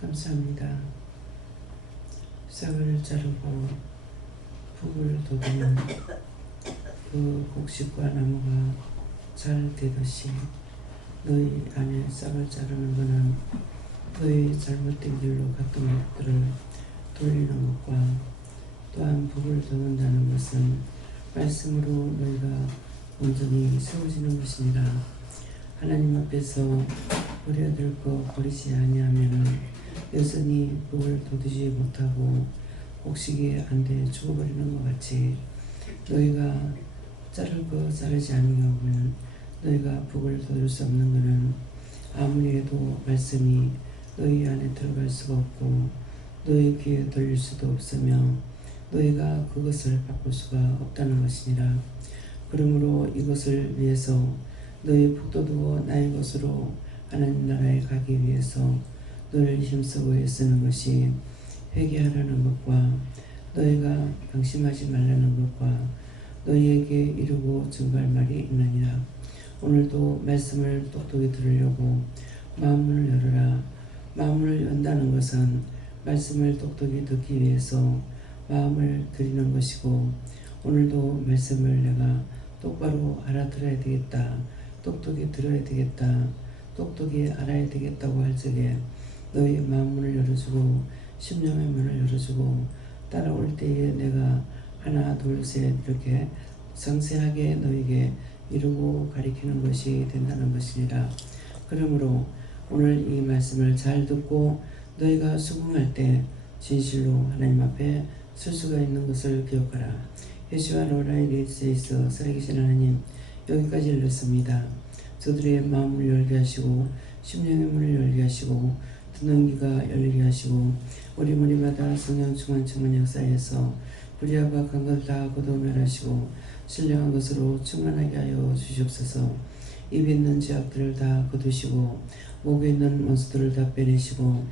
감사합니다. 싹을 자르고 북을 돋우는 그 곡식과 나무가 잘 되듯이 너희 안에 싹을 자르는 것은 너희 잘못된 길로 갔던 것들을 돌리는 것과 또한 북을 돋는다는 것은 말씀으로 너희가 온전히 세워지는 것이니라. 하나님 앞에서 버려둘 것 버리지 아니하면 여전히 북을 돋우지 못하고 곡식이 안 돼 죽어버리는 것 같이 너희가 자를 거 자르지 않으면 너희가 북을 돋을 수 없는 것은 아무리 해도 말씀이 너희 안에 들어갈 수가 없고 너희 귀에 들릴 수도 없으며 너희가 그것을 바꿀 수가 없다는 것이니라. 그러므로 이것을 위해서 너희 북돋우고 나의 것으로 하나님 나라에 가기 위해서 너를 힘쓰고 애쓰는 것이 회개하라는 것과 너희가 방심하지 말라는 것과 너희에게 이루고 증거할 말이 있느니라. 오늘도 말씀을 똑똑히 들으려고 마음을 열어라. 마음을 연다는 것은 말씀을 똑똑히 듣기 위해서 마음을 들이는 것이고 오늘도 말씀을 내가 똑바로 알아들어야 되겠다. 똑똑히 들어야 되겠다. 똑똑히 알아야 되겠다고 할 적에 너희 마음문을 열어주고 심령의 문을 열어주고 따라올 때에 내가 하나 둘 셋 이렇게 상세하게 너에게 이루고 가리키는 것이 된다는 것이니라. 그러므로 오늘 이 말씀을 잘 듣고 너희가 수긍할 때 진실로 하나님 앞에 설 수가 있는 것을 기억하라. 예수와 로라의 리스에서 살아계신 하나님, 여기까지 읽었습니다. 저들의 마음을 열게 하시고 심령의 문을 열게 하시고 듣는 귀가 열리게 하시고 우리 무리마다 성령 충만 역사에서 불의와 강도를 다 거두어내라시고 신령한 것으로 충만하게 하여 주시옵소서. 입에 있는 죄악들을 다 거두시고 목에 있는 원수들을 다 빼내시고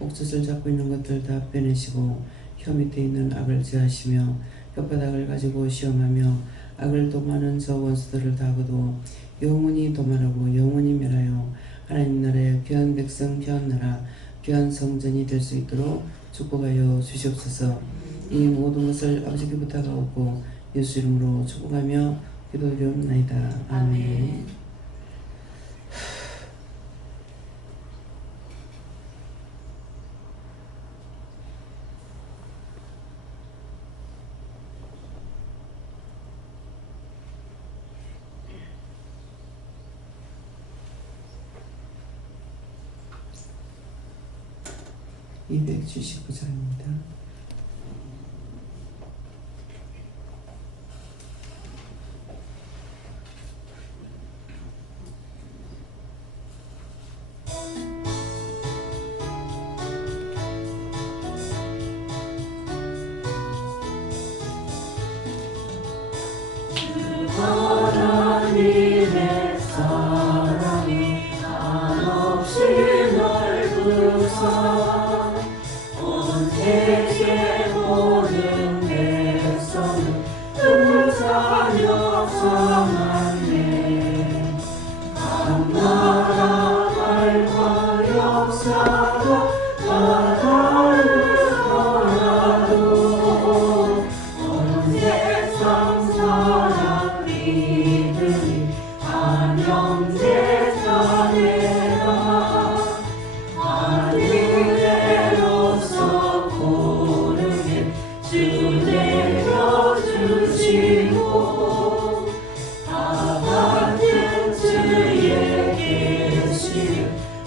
옥젖을 잡고 있는 것들을 다 빼내시고 혀 밑에 있는 악을 제하시며 혓바닥을 가지고 시험하며 악을 도모하는 저 원수들을 다 거두어 영원히 도말하고 영원히 멸하여 하나님 나라의 귀한 백성 귀한 나라 귀한 성전이 될 수 있도록 축복하여 주시옵소서. 이 모든 것을 아버지께 부탁하고 예수 이름으로 축복하며 기도드리옵나이다. 아멘. 279장입니다. 하나님의 사랑이 한없이 넓으사 온 세계 모든 백성은 그 자녀 삼았네. 각 나라 말과 역사가 다 다르더라도 온 세상 사람 믿으니 한 형제 자매라. 하늘에로서 고르게 주 내려주시고 다 같은 주의 계시를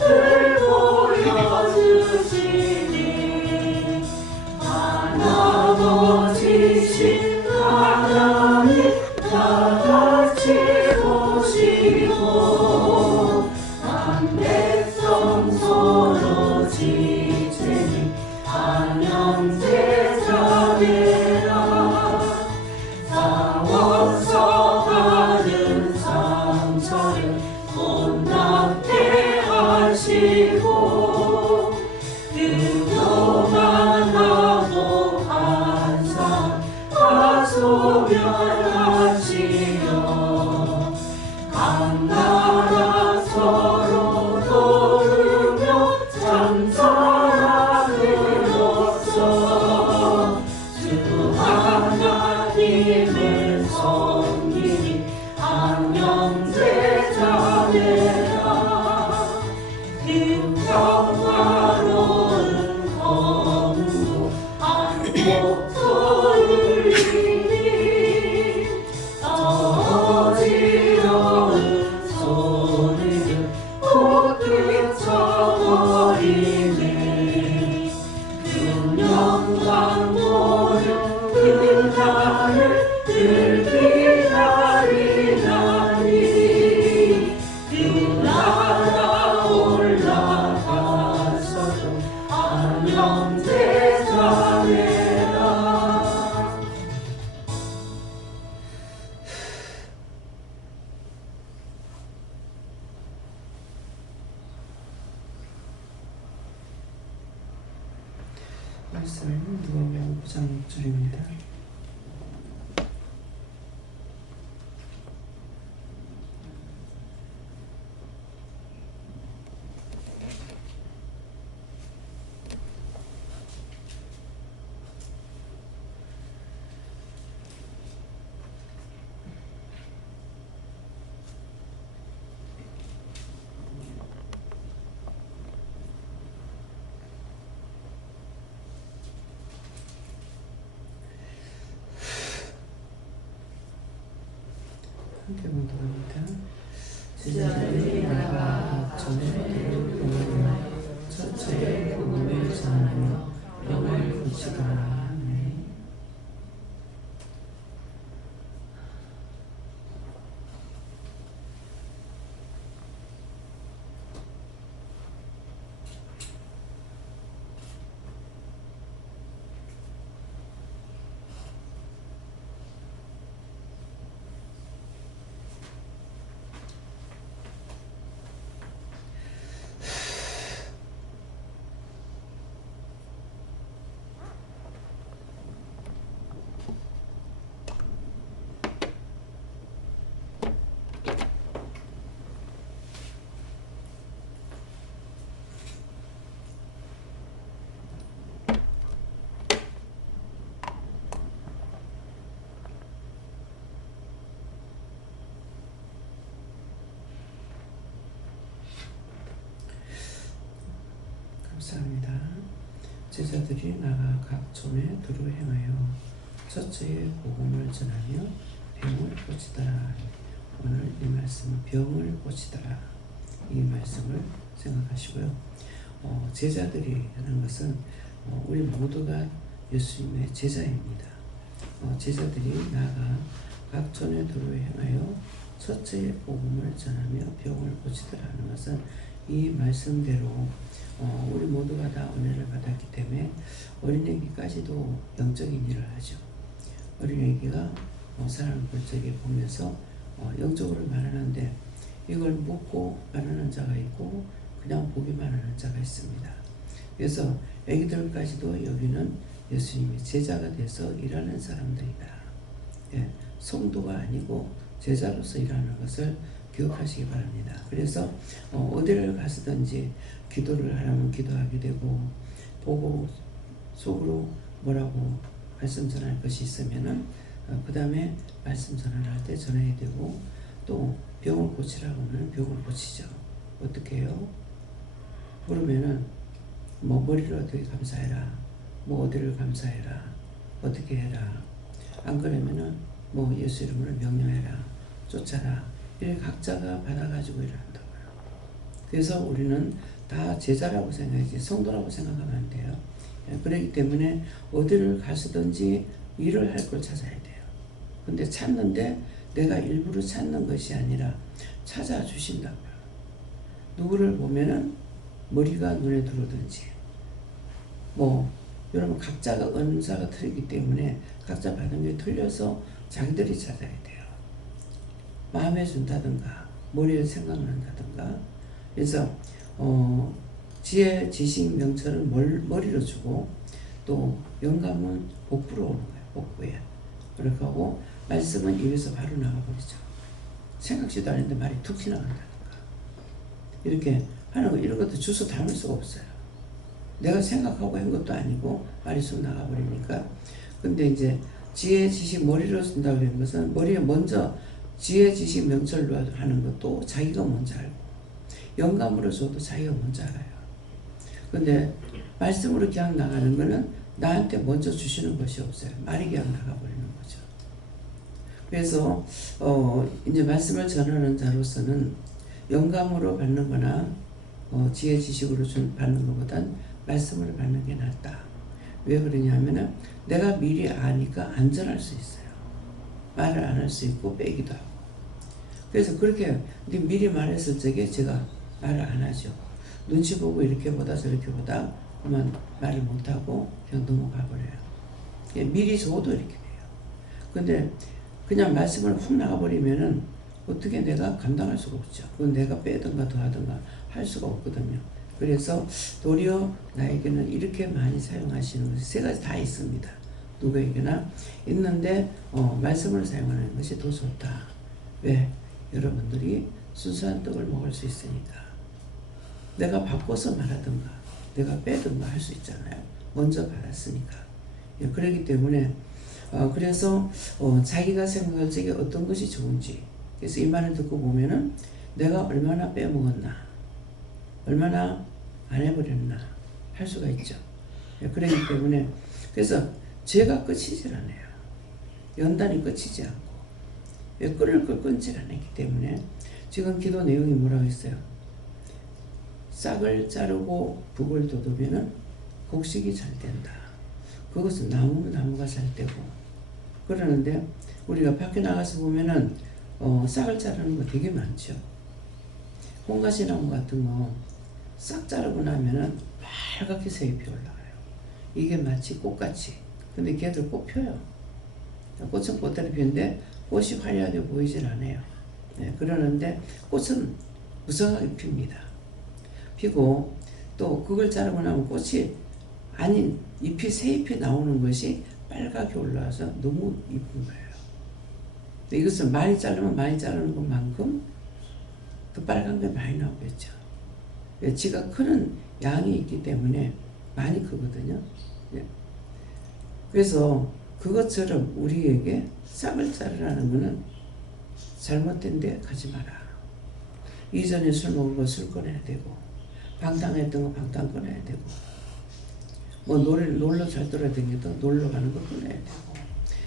보여주시니 하나님이신 하나님 다 같이 보시고 말씀 누가복음 9장 6절입니다. 함께 봉독합니다. 제자들이 나가 전에 들을 공원이나 첫째 복음을 전하며 병을 고치더라. 아멘. 감사합니다. 제자들이 나가 각 촌에 두루 행하여 첫째의 복음을 전하며 병을 고치더라. 오늘 이 말씀은 병을 고치더라. 이 말씀을 생각하시고요. 제자들이라는 것은 우리 모두가 예수님의 제자입니다. 제자들이 나가 각 촌에 두루 행하여 첫째의 복음을 전하며 병을 고치더라는 것은 이 말씀대로 우리 모두가 다 은혜를 받았기 때문에 어린애기까지도 영적인 일을 하죠. 어린애기가 사람을 볼 적에 보면서 영적으로 말하는데 이걸 묻고 말하는 자가 있고 그냥 보기만 하는 자가 있습니다. 그래서 애기들까지도 여기는 예수님이 제자가 돼서 일하는 사람들이다. 예, 성도가 아니고 제자로서 일하는 것을 기억하시기 바랍니다. 그래서 어디를 가서든지 기도를 하려면 기도하게 되고 보고 속으로 뭐라고 말씀 전할 것이 있으면은 그 다음에 말씀 전할 때 전해야 되고 또 병을 고치라고 하면 병을 고치죠. 어떻게 해요? 그러면은 뭐 머리를 어떻게 감사해라, 뭐 어디를 감사해라, 어떻게 해라. 안 그러면은 뭐 예수 이름으로 명령해라, 쫓아라. 이렇게 각자가 받아가지고 일한다고요. 그래서 우리는 다 제자라고 생각하지 성도라고 생각하면 안 돼요. 그렇기 때문에 어디를 가서든지 일을 할 걸 찾아야 돼요. 근데 찾는데 내가 일부러 찾는 것이 아니라 찾아주신다고요. 누구를 보면은 머리가 눈에 들어오든지 뭐 여러분 각자가 은사가 틀리기 때문에 각자 받은 게 틀려서 자기들이 찾아야 돼요. 마음에 준다든가 머리에 생각난다든가. 그래서 지혜, 지식, 명철은 머리로 주고 또 영감은 복부로 오는 거예요. 복부에. 그렇게 하고 말씀은 입에서 바로 나가버리죠. 생각지도 않는데 말이 툭 지나간다든가. 이렇게 하는 거, 이런 것도 주워 담을 수가 없어요. 내가 생각하고 한 것도 아니고 말이 쑥 나가버리니까. 근데 이제 지혜, 지식, 머리로 쓴다고 하는 것은 머리에 먼저 지혜, 지식, 명철로 하는 것도 자기가 먼저 알고 영감으로 줘도 자기가 먼저 알아요. 근데 말씀으로 그냥 나가는 거는 나한테 먼저 주시는 것이 없어요. 말이 그냥 나가버리는 거죠. 그래서 이제 말씀을 전하는 자로서는 영감으로 받는 거나 지혜, 지식으로 받는 것보단 말씀을 받는 게 낫다. 왜 그러냐면은 내가 미리 아니까 안전할 수 있어요. 말을 안 할 수 있고 빼기도 하고. 그래서 그렇게 미리 말했을 적에 제가 말을 안 하죠. 눈치 보고 이렇게 보다 저렇게 보다 그러면 말을 못하고 그냥 넘어가 버려요. 미리 줘도 이렇게 돼요. 근데 그냥 말씀을 훅 나가버리면은 어떻게 내가 감당할 수가 없죠. 그건 내가 빼든가 더 하든가 할 수가 없거든요. 그래서 도리어 나에게는 이렇게 많이 사용하시는 것이 세 가지 다 있습니다. 누구에게나 있는데 말씀을 사용하는 것이 더 좋다. 왜? 여러분들이 순수한 떡을 먹을 수 있으니까. 내가 바꿔서 말하든가 내가 빼든가 할 수 있잖아요. 먼저 받았으니까. 예, 그렇기 때문에 그래서 자기가 생각할 적에 어떤 것이 좋은지, 그래서 이 말을 듣고 보면은 내가 얼마나 빼먹었나, 얼마나 안 해버렸나 할 수가 있죠. 예, 그렇기 때문에 그래서 죄가 끝이질 않아요. 연단이 끝이지 않고, 왜 끊을 걸 끊질 않았기 때문에 지금 기도 내용이 뭐라고 했어요? 싹을 자르고 북을 돋우면은 곡식이 잘 된다. 그것은 나무가 잘 되고. 그러는데 우리가 밖에 나가서 보면은 싹을 자르는 거 되게 많죠. 홍가시 나무 같은 거 싹 자르고 나면은 빨갛게 새잎이 올라와요. 이게 마치 꽃같이. 근데 걔들 꽃 펴요. 꽃은 꽃대로 피는데 꽃이 화려하게 보이질 않아요. 네, 그러는데 꽃은 무성하게 핍니다. 피고 또 그걸 자르고 나면 꽃이 아닌 잎이 새 잎이 나오는 것이 빨갛게 올라와서 너무 이쁜 거예요. 이것을 많이 자르면 많이 자르는 것만큼 더 빨간 게 많이 나오겠죠. 지가 크는 양이 있기 때문에 많이 크거든요. 그래서 그것처럼 우리에게 싹을 자르라는 것은 잘못된 데 가지 마라. 이전에 술 먹은 거 술 꺼내야 되고, 방탕했던 거 방탕 꺼내야 되고, 뭐 놀러 잘 돌아다니던 놀러 가는 거 끊어야 되고,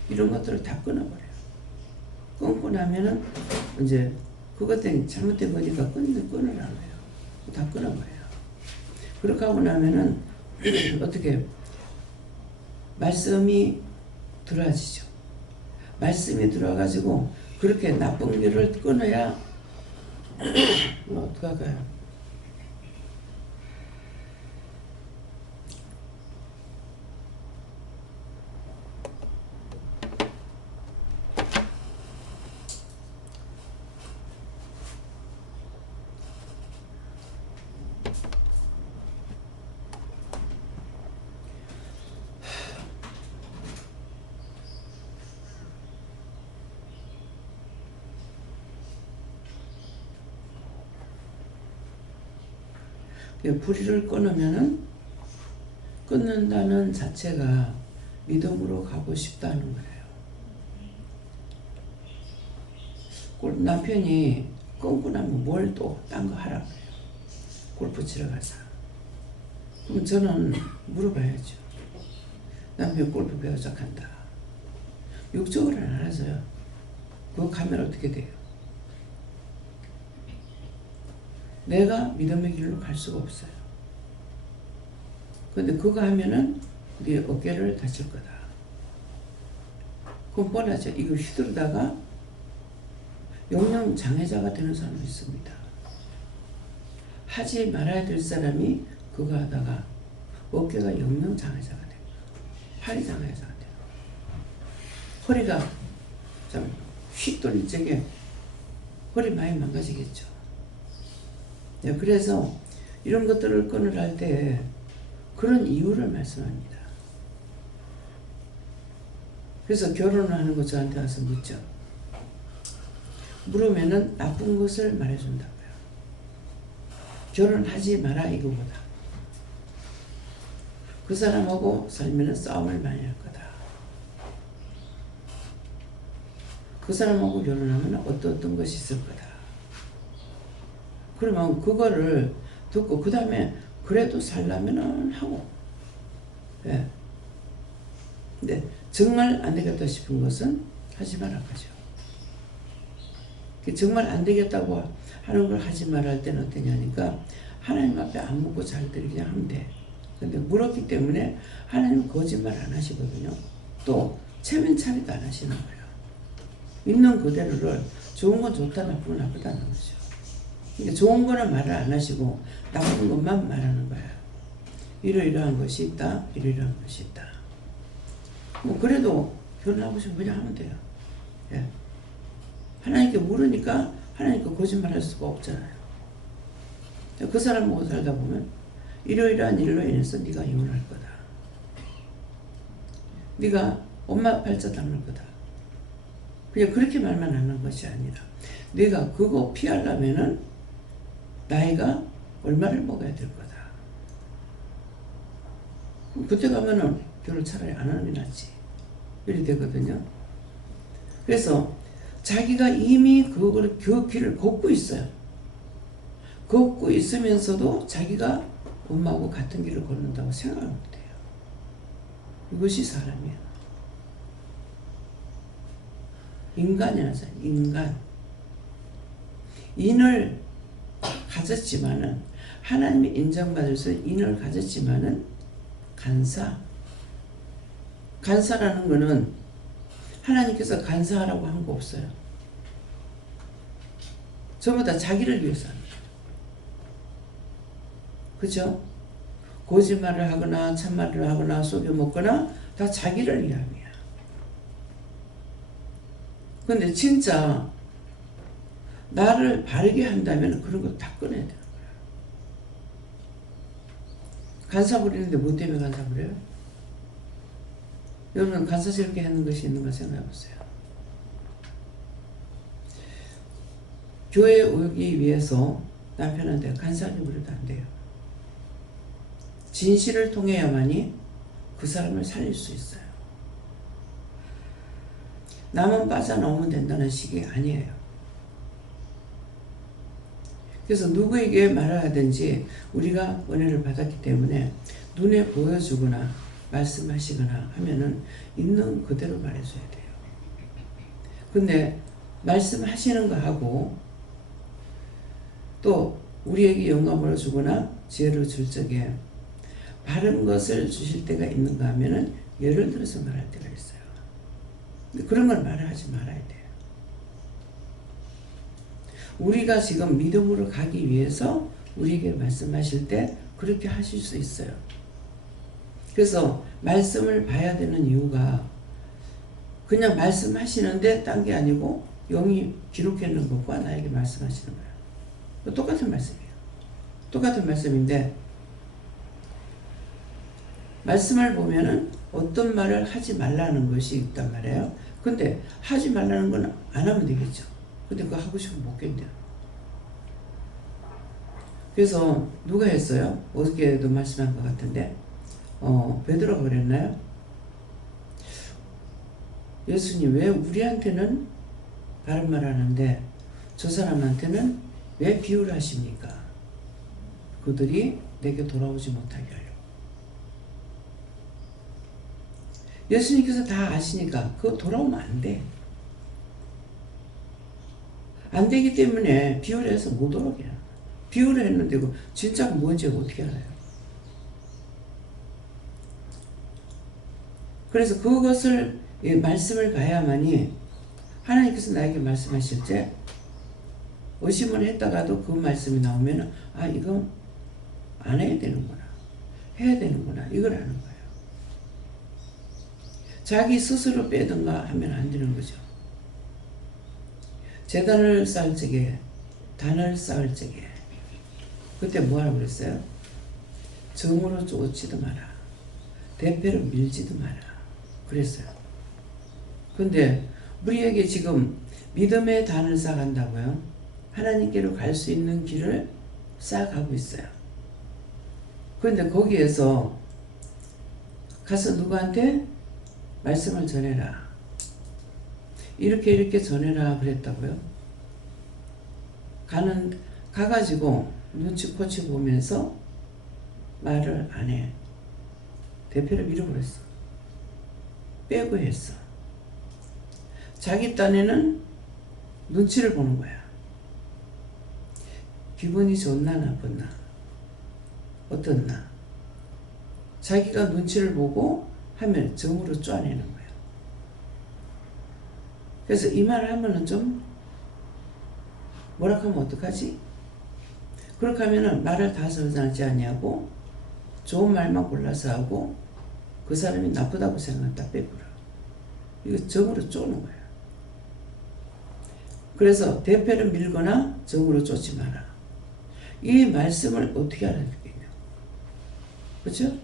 이런 것들을 다 끊어버려요. 끊고 나면은 이제 그것 때문에 잘못된 거니까 끊으라는 거예요. 다 끊어버려요. 그렇게 하고 나면은 어떻게 말씀이 들어와지죠. 말씀이 들어와가지고 그렇게 나쁜 길을 끊어야 어떡할까요? 불의를 끊는다는 자체가 믿음으로 가고 싶다는 거예요. 남편이 끊고 나면 뭘 또 딴 거 하라고 해요. 골프 치러 가자. 그럼 저는 물어봐야죠. 남편 골프 배우자 한다. 육적으로는 안 하세요. 그거 가면 어떻게 돼요? 내가 믿음의 길로 갈 수가 없어요. 근데 그거 하면은 네 어깨를 다칠 거다. 그건 뻔하죠. 이걸 휘두르다가 영양 장애자가 되는 사람도 있습니다. 하지 말아야 될 사람이 그거 하다가 어깨가 영양 장애자가 되고, 팔이 장애자가 되고, 허리가 참 휙 돌릴 적에 허리 많이 망가지겠죠. 네, 그래서 이런 것들을 끊으라 할 때 그런 이유를 말씀합니다. 그래서 결혼을 하는 거 저한테 와서 묻죠. 물으면은 나쁜 것을 말해준다고요. 결혼하지 마라 이거보다. 그 사람하고 살면은 싸움을 많이 할 거다. 그 사람하고 결혼하면 어떤 것이 있을 거다. 그러면 그거를 듣고 그 다음에 그래도 살려면은 하고. 예. 근데 정말 안 되겠다 싶은 것은 하지 말라 하죠. 정말 안 되겠다고 하는 걸 하지 말라 할 때는 어떠냐니까 하나님 앞에 안 묻고 잘 그냥 하면 돼. 근데 물었기 때문에 하나님은 거짓말 안 하시거든요. 또 체면차리도 안 하시는 거예요. 있는 그대로를 좋은 건 좋다, 나쁜 건 나쁘다는 거죠. 그러니까 좋은 거는 말을 안 하시고 나쁜 것만 말하는 거예요. 이러이러한 것이 있다, 이러이러한 것이 있다. 뭐 그래도 결혼하고 싶으면 그냥 하면 돼요. 예. 하나님께 물으니까 하나님께 거짓말 할 수가 없잖아요. 그 사람하고 살다 보면 이러이러한 일로 인해서 네가 이혼할 거다. 네가 엄마 팔자 닮을 거다. 그냥 그렇게 말만 하는 것이 아니라 네가 그거 피하려면은 나이가 얼마를 먹어야 될 거다. 그때 가면은 결혼 차라리 안 하는 게 낫지. 이렇게 되거든요. 그래서 자기가 이미 그 길을 걷고 있어요. 걷고 있으면서도 자기가 엄마하고 같은 길을 걷는다고 생각을 못해요. 이것이 사람이야. 인간이라서 인간. 인을 가졌지만은 하나님이 인정받아서 인을 가졌지만은 간사라는 거는 하나님께서 간사하라고 한 거 없어요. 전부 다 자기를 위해서 하는 거예요. 그죠? 거짓말을 하거나 참말을 하거나 속여먹거나 다 자기를 위함이야. 근데 진짜 나를 바르게 한다면 그런 거 다 꺼내야 되는 거야. 간사 부리는데 뭐 때문에 간사 부려요? 여러분 간사스럽게 하는 것이 있는가 생각해 보세요. 교회에 오기 위해서 남편한테 간사하게 부려도 안 돼요. 진실을 통해야만이 그 사람을 살릴 수 있어요. 나만 빠져나오면 된다는 식이 아니에요. 그래서 누구에게 말하든지 우리가 은혜를 받았기 때문에 눈에 보여주거나 말씀하시거나 하면은 있는 그대로 말해줘야 돼요. 근데 말씀하시는 거 하고 또 우리에게 영감을 주거나 지혜를 줄 적에 바른 것을 주실 때가 있는가 하면은 예를 들어서 말할 때가 있어요. 근데 그런 걸 말하지 말아야 돼요. 우리가 지금 믿음으로 가기 위해서 우리에게 말씀하실 때 그렇게 하실 수 있어요. 그래서 말씀을 봐야 되는 이유가 그냥 말씀하시는데 딴 게 아니고 영이 기록해 놓은 것과 나에게 말씀하시는 거예요. 똑같은 말씀이에요. 똑같은 말씀인데 말씀을 보면은 어떤 말을 하지 말라는 것이 있단 말이에요. 근데 하지 말라는 건 안 하면 되겠죠. 근데 그거 하고 싶으면 못 견뎌요. 그래서 누가 했어요? 어저께도 말씀한 것 같은데 베드로가 그랬나요? 예수님 왜 우리한테는 바른 말 하는데 저 사람한테는 왜 비유를 하십니까? 그들이 내게 돌아오지 못하게 하려고. 예수님께서 다 아시니까 그거 돌아오면 안 돼. 안 되기 때문에 비유를 해서 못 오게 해요. 비유를 했는데 그 진짜가 뭔지 어떻게 알아요? 그래서 그것을 말씀을 가야만이 하나님께서 나에게 말씀하실 때 의심을 했다가도 그 말씀이 나오면 아 이건 안 해야 되는구나. 해야 되는구나. 이걸 아는 거예요. 자기 스스로 빼든가 하면 안 되는 거죠. 제단을 쌓을 적에 단을 쌓을 적에 그때 뭐하라고 그랬어요? 정으로 쫓지도 마라. 대패로 밀지도 마라. 그랬어요. 근데 우리에게 지금 믿음의 단을 쌓아간다고요. 하나님께로 갈 수 있는 길을 쌓아가고 있어요. 그런데 거기에서 가서 누구한테 말씀을 전해라. 이렇게 전해라 그랬다고요. 가가지고 눈치코치 보면서 말을 안 해. 대표를 밀어버렸어. 빼고 했어. 자기 딴에는 눈치를 보는 거야. 기분이 좋나 나쁘나 어떻나 자기가 눈치를 보고 하면 정으로 쪼아내는 거예요. 그래서 이 말을 하면은 좀 뭐라 하면 어떡하지? 그렇게 하면은 말을 다 선하지 아니하고 좋은 말만 골라서 하고 그 사람이 나쁘다고 생각했다 빼버려. 이거 정으로 쪼는 거야. 그래서 대패를 밀거나 정으로 쫓지 마라. 이 말씀을 어떻게 알아듣겠냐? 그렇죠?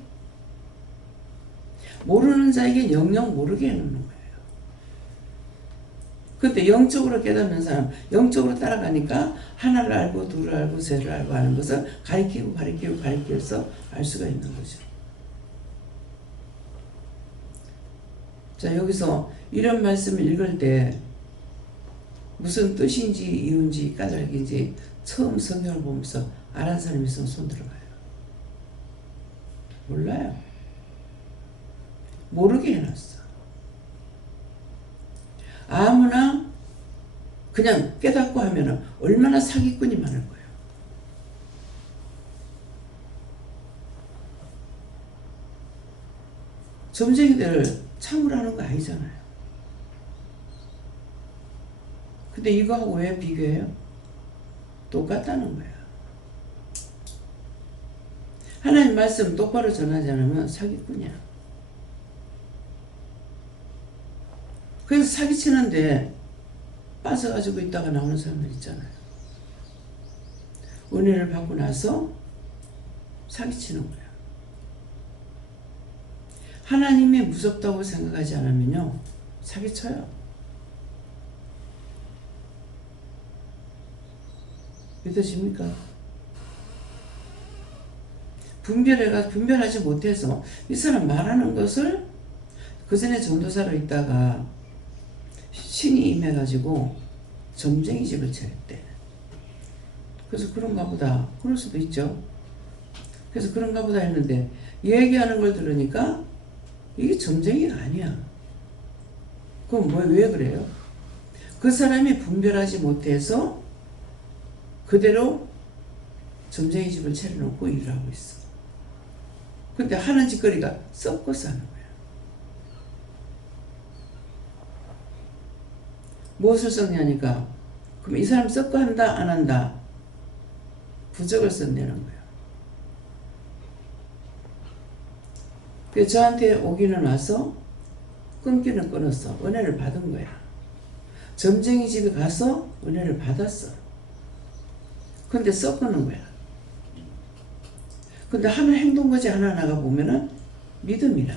모르는 자에게 영영 모르게 해놓는 거예요. 근데 영적으로 깨닫는 사람, 영적으로 따라가니까 하나를 알고 둘을 알고 셋을 알고 하는 것을 가리켜서 알 수가 있는 거죠. 자, 여기서 이런 말씀을 읽을 때 무슨 뜻인지 이유인지 까닭인지 처음 성경을 보면서 알아는 사람이 있으면 손 들어가요. 몰라요. 모르게 해놨어. 아무나 그냥 깨닫고 하면은 얼마나 사기꾼이 많을 거예요. 점쟁이들 참으로 하는 거 아니잖아요. 근데 이거하고 왜 비교해요? 똑같다는 거야. 하나님 말씀 똑바로 전하지 않으면 사기꾼이야. 그래서 사기치는데 빠져가지고 있다가 나오는 사람들 있잖아요. 은혜를 받고 나서 사기치는 거야. 하나님이 무섭다고 생각하지 않으면요, 사기쳐요. 믿으십니까? 분별하지 못해서 이 사람 말하는 것을 그 전에 전도사로 있다가 신이 임해가지고 점쟁이 집을 차렸대. 그래서 그런가 보다. 그럴 수도 있죠. 그래서 그런가 보다 했는데 얘기하는 걸 들으니까 이게 점쟁이가 아니야. 그럼 왜 그래요? 그 사람이 분별하지 못해서 그대로 점쟁이 집을 차려놓고 일을 하고 있어. 근데 하는 짓거리가 섞어서 하는 거야. 무엇을 섞냐니까, 그럼 이 사람 섞어 한다 안 한다? 부적을 써내는 거야. 그래서 저한테 오기는 와서 끊기는 끊었어. 은혜를 받은 거야. 점쟁이 집에 가서 은혜를 받았어. 근데 섞는 거야. 근데 하는 행동까지 하나하나가 보면은 믿음이라.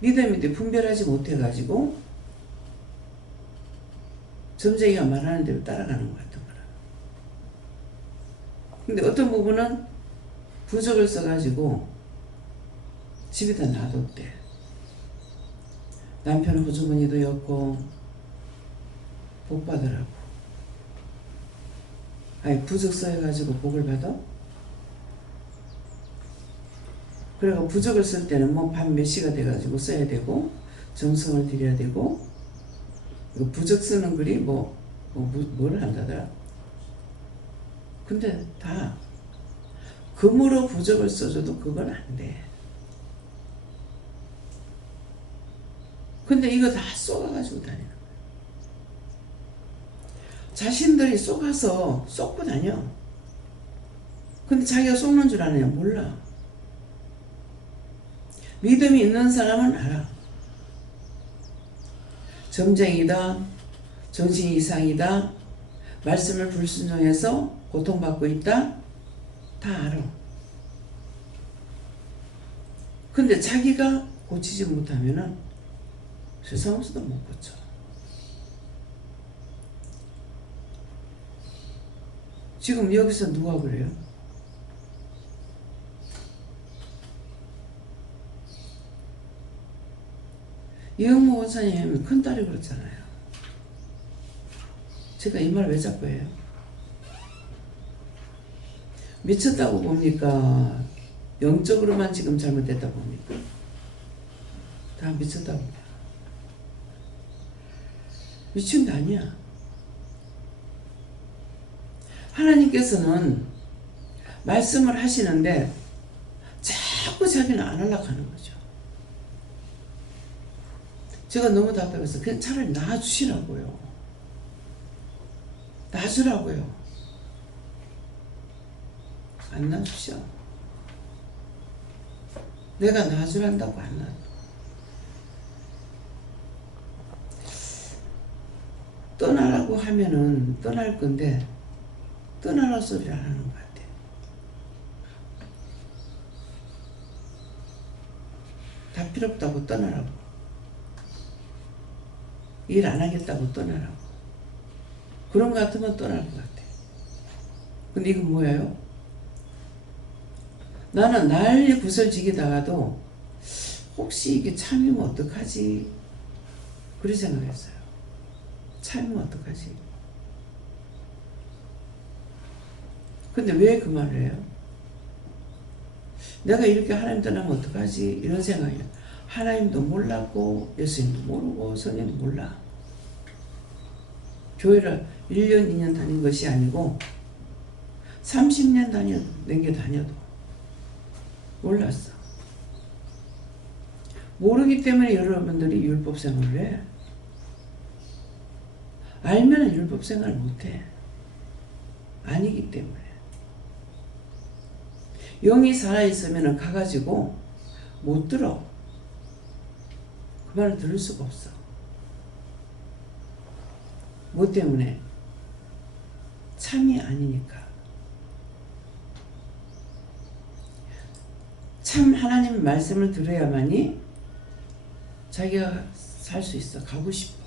믿음인데 분별하지 못해가지고 점쟁이가 말하는 대로 따라가는 것 같은 거라. 근데 어떤 부분은 부적을 써가지고 집에다 놔뒀대. 남편 호주머니도 엮고 복 받으라고. 아니, 부적 써가지고 복을 받아? 그리고 부적을 쓸 때는 뭐 밤 몇 시가 돼가지고 써야 되고 정성을 들여야 되고, 부적 쓰는 글이 뭘 한다더라. 근데 다 금으로 부적을 써줘도 그건 안 돼. 근데 이거 다 쏘아가지고 다니는 거야. 자신들이 쏘가서 쏘고 다녀. 근데 자기가 쏘는 줄 아냐? 몰라. 믿음이 있는 사람은 알아. 점쟁이다, 정신 이상이다, 말씀을 불순종해서 고통받고 있다, 다 알아. 근데 자기가 고치지 못하면은 세상에서도 못 고쳐. 지금 여기서 누가 그래요? 이영모 원사님 큰딸이 그렇잖아요. 제가 이 말 왜 자꾸 해요? 미쳤다고 봅니까? 영적으로만 지금 잘못됐다 봅니까? 다 미쳤다고 봅니다. 미친 게 아니야. 하나님께서는 말씀을 하시는데 자꾸 자기는 안 하려고 하는 거죠. 제가 너무 답답해서 그냥 차라리 놔주시라고요. 놔주라고요. 안 놔주셔. 내가 놔주란다고 안 놔. 떠나라고 하면은 떠날 건데 떠나라 소리를 안 하는 것 같아. 다 필요 없다고 떠나라고. 일 안 하겠다고 떠나라고. 그런 것 같으면 떠날 것 같아. 근데 이건 뭐예요? 나는 난리 부설지기다가도 혹시 이게 참이면 어떡하지? 그런 생각했어요. 참이면 어떡하지? 근데 왜 그 말을 해요? 내가 이렇게 하나님 떠나면 어떡하지? 이런 생각이에요. 하나님도 몰랐고 예수님도 모르고 성령도 몰라. 교회를 1년 2년 다닌 것이 아니고 30년 넘겨 다녀도 몰랐어. 모르기 때문에 여러분들이 율법 생활을 해. 알면 율법 생활을 못해. 아니기 때문에. 영이 살아있으면 가가지고 못 들어. 그 말을 들을 수가 없어. 뭐 때문에? 참이 아니니까. 참 하나님 말씀을 들어야만이 자기가 살 수 있어. 가고 싶어.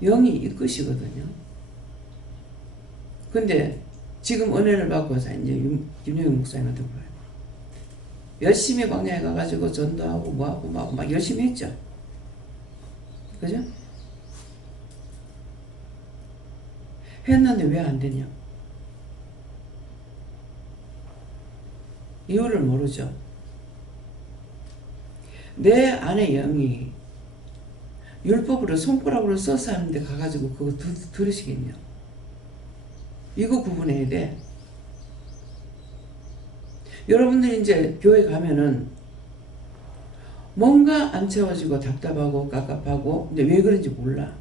영이 이끄시거든요. 근데 지금 은혜를 받고서 이제 김영희 목사님한테 물어요. 열심히 광야에 가가지고 전도하고 뭐하고 막 열심히 했죠. 그죠? 했는데 왜 안 되냐? 이유를 모르죠. 내 안에 영이 율법으로 손가락으로 써서 하는데 가가지고 그거 들으시겠냐? 이거 구분해야 돼. 여러분들이 이제 교회 가면은 뭔가 안 채워지고 답답하고 깝깝하고 근데 왜 그런지 몰라.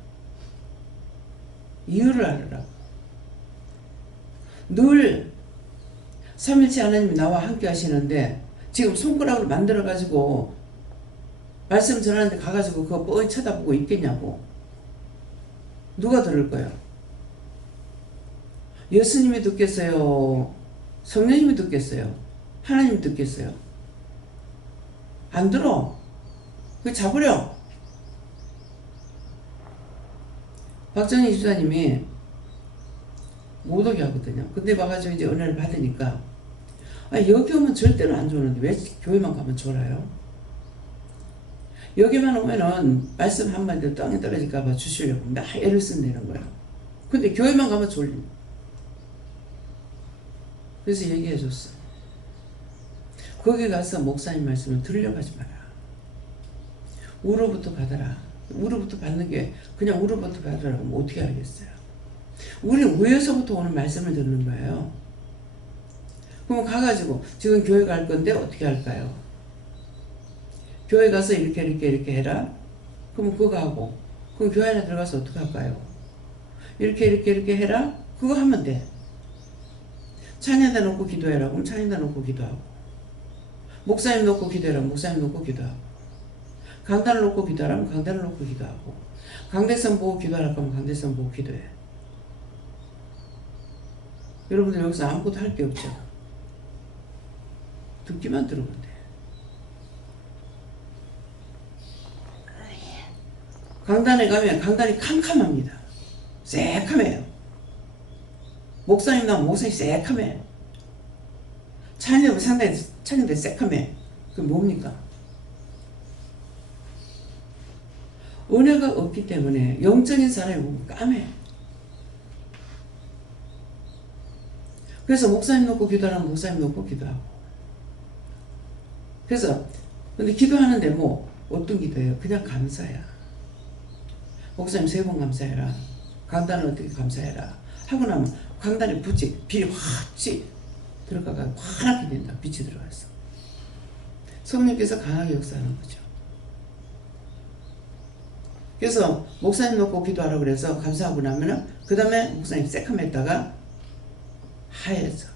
이유를 알으라고. 늘 삼일째 하나님이 나와 함께 하시는데 지금 손가락으로 만들어 가지고 말씀 전하는데 가가지고 그거 뻔히 쳐다보고 있겠냐고. 누가 들을 거예요? 예수님이 듣겠어요? 성령님이 듣겠어요? 하나님이 듣겠어요? 안 들어. 그거 잡으려. 박정희 집사님이 못 오게 하거든요. 근데 와가지고 이제 은혜를 받으니까 여기 오면 절대로 안 주는데 왜 교회만 가면 졸아요? 여기만 오면은 말씀 한마디도 땅에 떨어질까봐 주시려고 막 애를 쓴다는 거야. 근데 교회만 가면 졸림. 그래서 얘기해줬어. 거기 가서 목사님 말씀을 들으려고 하지 마라. 우로부터 받아라. 우로부터 받는 게 그냥 우로부터 받으라고 하면 어떻게 알겠어요? 우리는 위에서부터 오는 말씀을 듣는 거예요. 그럼 가가지고 지금 교회 갈 건데 어떻게 할까요? 교회 가서 이렇게 해라. 그럼 그거 하고 그럼 교회 안에 들어가서 어떻게 할까요? 이렇게 해라. 그거 하면 돼. 찬양다 놓고 기도해라. 그럼 찬양다 놓고 기도하고 목사님 놓고 기도해라. 목사님 놓고 기도하고 강단을 놓고 기도하라면 강단을 놓고 기도하고 강대선 보고 기도하라 그러면 강대선 보고 기도해. 여러분들 여기서 아무것도 할 게 없죠. 듣기만 들으면 돼. 강단에 가면 강단이 캄캄합니다. 새카매요. 목사님 나오면 목사님 새카매. 찬양되면 상당히 찬양대 새카매. 그게 뭡니까? 은혜가 없기 때문에 영적인 사람이 보면 까매. 그래서 목사님 놓고 기도하라면 목사님 놓고 기도하고. 그래서 근데 기도하는데 뭐 어떤 기도예요? 그냥 감사야. 목사님 3번 감사해라. 강단을 어떻게 감사해라. 하고 나면 강단에 빛이 확 들어가가 환하게 된다. 빛이 들어가서. 성령께서 강하게 역사하는 거죠. 그래서 목사님 놓고 기도하라고 그래서 감사하고 나면은 그 다음에 목사님 새카맸다가 하얘져.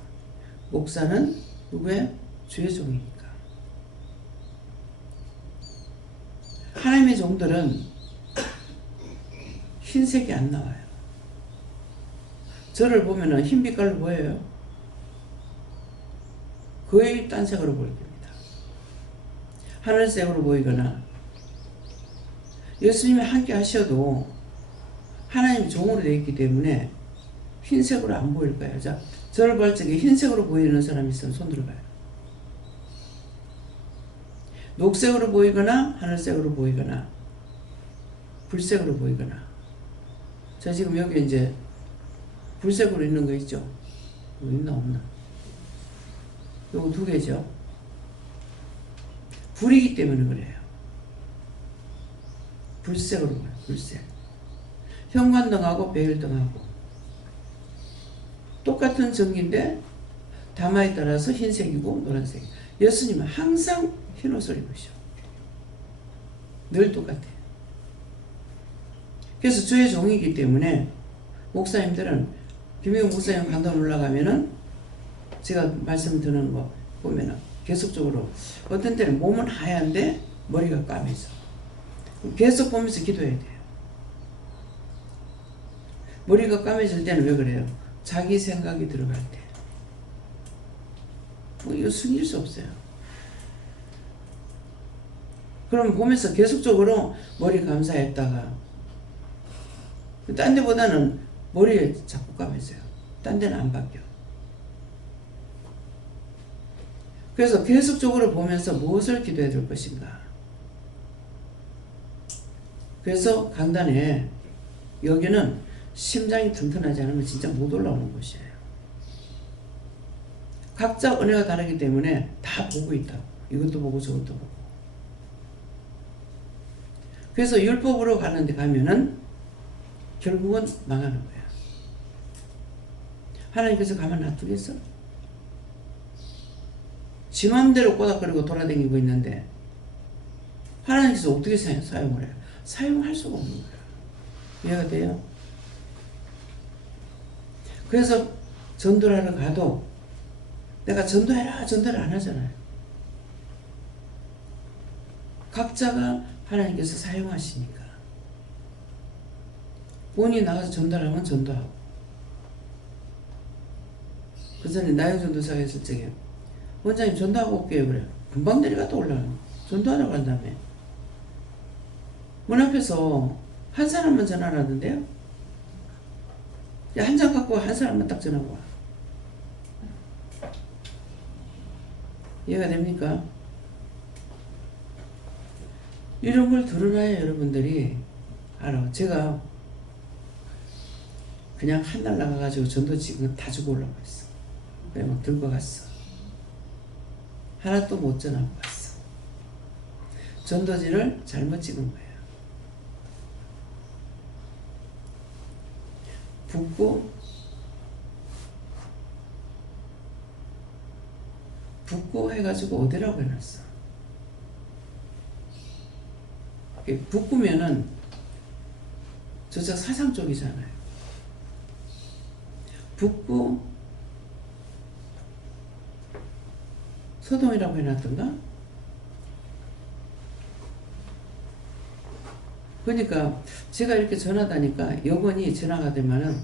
목사는 누구의? 주의 종이니까. 하나님의 종들은 흰색이 안 나와요. 저를 보면은 흰 빛깔로 보여요. 거의 딴 색으로 보일 겁니다. 하늘색으로 보이거나 예수님이 함께 하셔도 하나님이 종으로 되어 있기 때문에 흰색으로 안 보일 거예요. 자, 저를 볼 적에 흰색으로 보이는 사람이 있으면 손 들어봐요. 녹색으로 보이거나 하늘색으로 보이거나 불색으로 보이거나. 자, 지금 여기 이제 불색으로 있는 거 있죠? 있나 없나? 요거 두 개죠. 불이기 때문에 그래요. 불색으로 봐요. 불색. 현관등하고 베일등하고 똑같은 전기인데 담화에 따라서 흰색이고 노란색. 예수님은 항상 흰 옷을 입으셔. 늘 똑같아요. 그래서 주의 종이기 때문에 목사님들은 김영 목사님 강단 올라가면은 제가 말씀 드리는 거 보면은 계속적으로 어떤 때는 몸은 하얀데 머리가 까매져. 계속 보면서 기도해야 돼요. 머리가 까매질 때는 왜 그래요? 자기 생각이 들어갈 때. 뭐 이거 숨길 수 없어요. 그럼 보면서 계속적으로 머리 감사했다가 딴 데보다는 머리에 자꾸 감해져요. 딴 데는 안 바뀌어. 그래서 계속적으로 보면서 무엇을 기도해야 될 것인가. 그래서 강단에 여기는 심장이 튼튼하지 않으면 진짜 못 올라오는 곳이에요. 각자 은혜가 다르기 때문에 다 보고 있다고. 이것도 보고 저것도 보고. 그래서 율법으로 가는데 가면은 결국은 망하는 거야. 하나님께서 가만 놔두겠어? 지 맘대로 꼬닥거리고 돌아다니고 있는데 하나님께서 어떻게 사용을 해요? 사용할 수가 없는 거야. 이해가 돼요? 그래서 전도를 하러 가도 내가 전도해라 전도를 안 하잖아요. 각자가 하나님께서 사용하시니까 본인이 나가서 전도를 하면 전도하고. 그 전에 나영 전도사가 있을 적에 원장님 전도하고 올게요. 그래. 금방 내려가다 올라가는 전도하러 간다며. 문 앞에서 한 사람만 전화를 하던데요. 한 장 갖고 한 사람만 딱 전화가 와. 이해가 됩니까? 이런 걸 들어놔야 여러분들이 알아. 제가 그냥 한 달 나가가지고 전도 지금 다 주고 올라가 있어. 그래 막 들고 갔어. 하나 또 못 전하고 갔어. 전도지를 잘못 찍은 거예요. 붓고 해가지고 어디라고 해놨어. 붓고면은 저쪽 사상 쪽이잖아요. 붓고 소동이라고 해놨던가? 그러니까 제가 이렇게 전하다니까 여건이 전화가 되면은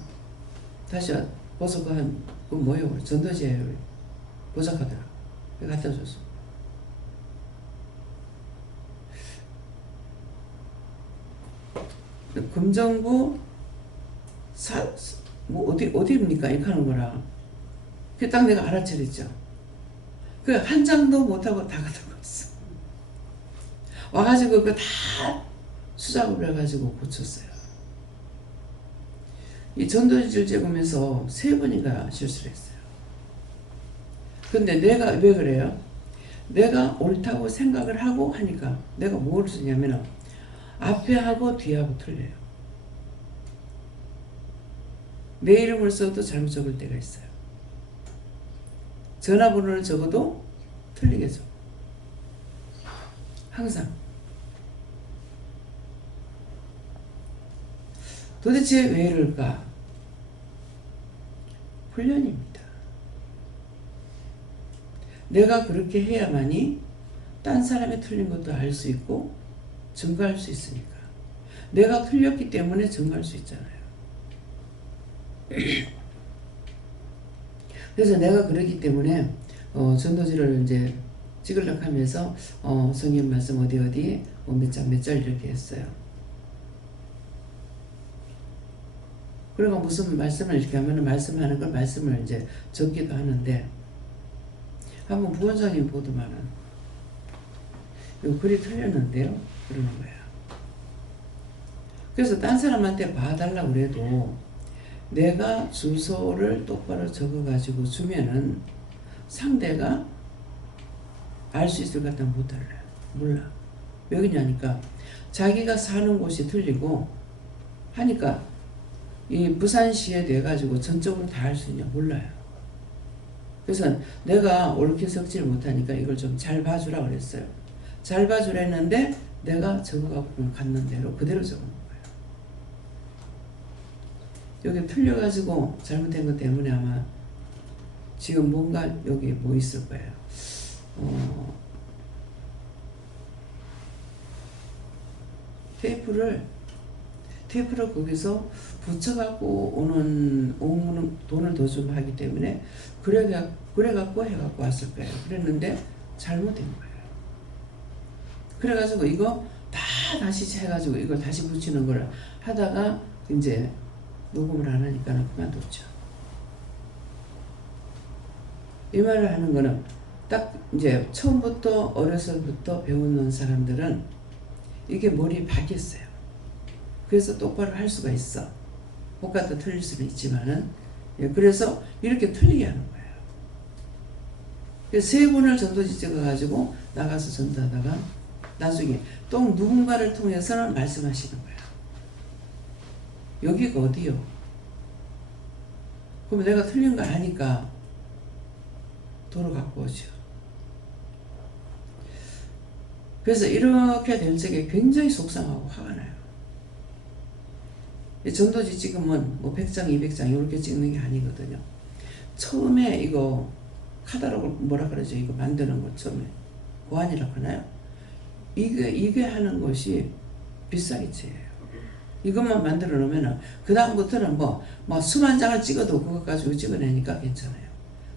다시 벌써 그 뭐예요? 전도지예요. 보자하더라고. 갖다 줬어. 금정구 뭐 어디입니까? 이렇게 하는 거라. 그 딱 내가 알아차렸죠. 그 한 장도 못하고 다 갖다 놨어. 와가지고 그 다 수작업을 해가지고 고쳤어요. 이 전도지를 찍으면서 3번인가 실수를 했어요. 근데 내가 왜 그래요? 내가 옳다고 생각을 하고 하니까 내가 뭘 쓰냐면 앞에 하고 뒤에 하고 틀려요. 내 이름을 써도 잘못 적을 때가 있어요. 전화번호를 적어도 틀리게 적어. 항상. 도대체 왜 이럴까? 훈련입니다. 내가 그렇게 해야만이 딴 사람이 틀린 것도 알 수 있고 증거할 수 있으니까. 내가 틀렸기 때문에 증거할 수 있잖아요. 그래서 내가 그러기 때문에 전도지를 이제 찍으려고 하면서 성경 말씀 어디 몇 장 몇 절 이렇게 했어요. 그리고 무슨 말씀을 이렇게 하면 말씀하는 걸 말씀을 이제 적기도 하는데 한번 부원장님 보더만은 이 글이 틀렸는데요? 그러는 거야. 그래서 딴 사람한테 봐달라고 그래도 내가 주소를 똑바로 적어가지고 주면은 상대가 알 수 있을 것 같다면 못 알아요. 몰라. 왜 그러냐니까 자기가 사는 곳이 틀리고 하니까 이 부산시에 돼가지고 전적으로 다 할 수 있냐 몰라요. 그래서 내가 옳게 적지를 못하니까 이걸 좀 잘 봐주라 그랬어요. 잘 봐주라 했는데 내가 적어갖고 갔는 대로 그대로 적어놓은 거예요. 여기 틀려가지고 잘못된 것 때문에 아마 지금 뭔가 여기 뭐 있을 거예요. 테이프를 거기서 붙여갖고 오는 돈을 더 좀 하기 때문에 그래갖고 해갖고 왔을 거예요. 그랬는데 잘못된 거예요. 그래가지고 이거 다 다시 해가지고 이걸 다시 붙이는 걸 하다가 이제 녹음을 안 하니까 그만뒀죠. 이 말을 하는 거는 딱 이제 처음부터 어려서부터 배우는 사람들은 이게 머리에 박혔어요. 그래서 똑바로 할 수가 있어. 똑같아 틀릴 수는 있지만은 그래서 이렇게 틀리게 하는 거예요. 그래서 3번을 전도지 찍어가지고 나가서 전도하다가 나중에 또 누군가를 통해서는 말씀하시는 거예요. 여기가 어디요? 그러면 내가 틀린 거 아니까 도로 갖고 오죠. 그래서 이렇게 될 적에 굉장히 속상하고 화가 나요. 전도지 찍으면 뭐 100장, 200장 이렇게 찍는 게 아니거든요. 처음에 이거 카탈로그 뭐라 그러죠? 이거 만드는 거 처음에 고안이라고 하나요? 이게 하는 것이 비싸기치예요. 이것만 만들어 놓으면은 그 다음부터는 뭐 수만 장을 찍어도 그것 가지고 찍어내니까 괜찮아요.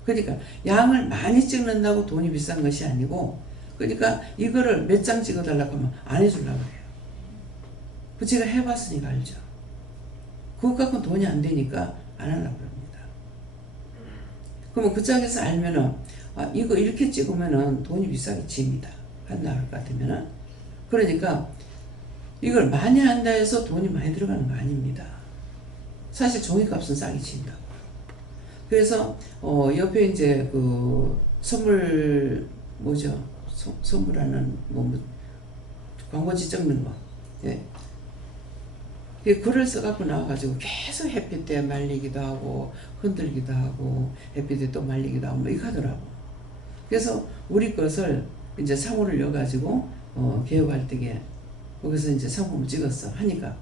그러니까 양을 많이 찍는다고 돈이 비싼 것이 아니고, 그러니까 이거를 몇 장 찍어달라고 하면 안 해주려고 해요. 그 제가 해봤으니까 알죠. 그것 갖고는 돈이 안 되니까 안 하려고 합니다. 그러면 그 짝에서 알면은 이거 이렇게 찍으면은 돈이 비싸게 집니다. 한다 할 것 같으면은. 그러니까 이걸 많이 한다 해서 돈이 많이 들어가는 거 아닙니다. 사실 종이값은 싸게 친다고요. 그래서 옆에 이제 그 선물 뭐죠? 선물하는 광고지 적는 거. 예. 글을 써갖고 나와가지고 계속 햇빛에 말리기도 하고 흔들기도 하고 햇빛에 또 말리기도 하고 뭐 이거 하더라고. 그래서 우리 것을 이제 상호를 여가지고 개업할 때에 거기서 이제 상품을 찍었어 하니까